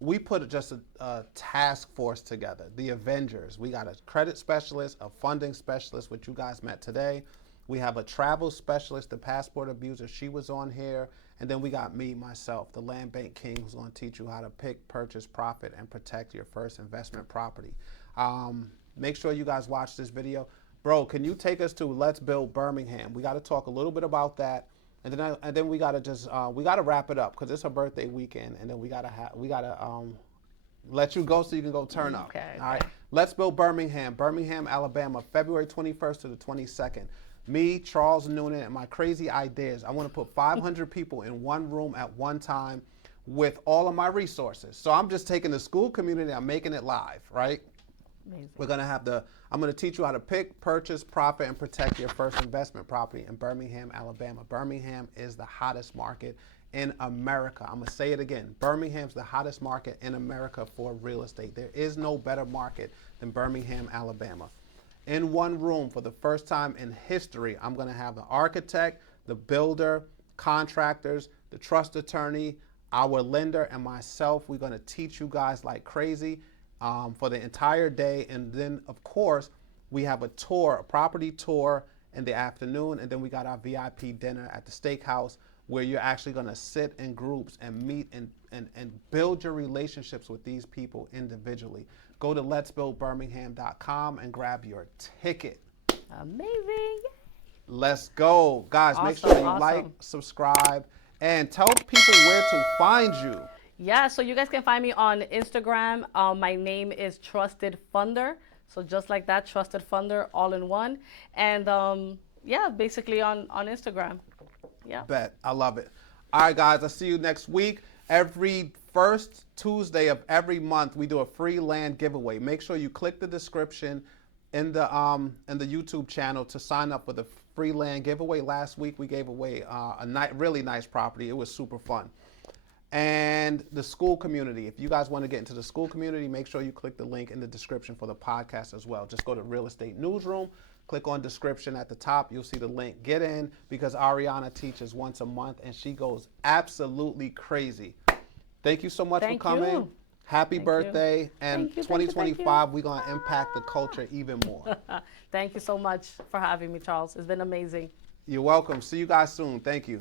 we put just a task force together, the Avengers. We got a credit specialist, a funding specialist, which you guys met today. We have a travel specialist, the passport abuser. She was on here. And then we got myself, the Landbank King, who's going to teach you how to pick, purchase, profit, and protect your first investment property. Make sure you guys watch this video. bro, can you take us to Let's Build Birmingham? We got to talk a little bit about that, and then we got to just we got to wrap it up because it's her birthday weekend, and then we gotta let you go so you can go turn up. Okay. All right. Let's Build Birmingham, Alabama, February 21st to the 22nd. Me, Charles Noonan, and my crazy ideas. I want to put 500 people in one room at one time with all of my resources. So I'm just taking the school community, I'm making it live, right? Amazing. We're going to have I'm going to teach you how to pick, purchase, profit, and protect your first investment property in Birmingham, Alabama. Birmingham is the hottest market in America. I'm going to say it again. Birmingham's the hottest market in America for real estate. There is no better market than Birmingham, Alabama. In one room, for the first time in history, I'm going to have the architect, the builder, contractors, the trust attorney, our lender, and myself. We're going to teach you guys like crazy for the entire day. And then, of course, we have a tour, a property tour in the afternoon. And then we got our VIP dinner at the steakhouse where you're actually going to sit in groups and meet and build your relationships with these people individually. Go to letsbuildbirmingham.com and grab your ticket. Amazing. Let's go. Guys, make sure you like, subscribe, and tell people where to find you. Yeah, so you guys can find me on Instagram. My name is Trusted Funder. So just like that, Trusted Funder, all in one. And yeah, basically on Instagram. Yeah. Bet. I love it. All right, guys, I'll see you next week. Every first Tuesday of every month, we do a free land giveaway. Make sure you click the description in the YouTube channel to sign up for the free land giveaway. Last week, we gave away a really nice property. It was super fun. And the school community. If you guys want to get into the school community, make sure you click the link in the description for the podcast as well. Just go to Real Estate Newsroom. Click on description at the top. You'll see the link. Get in because Ariana teaches once a month and she goes absolutely crazy. Thank you so much for coming. Happy birthday. And 2025, we're going to impact the culture even more. Thank you so much for having me, Charles. It's been amazing. You're welcome. See you guys soon. Thank you.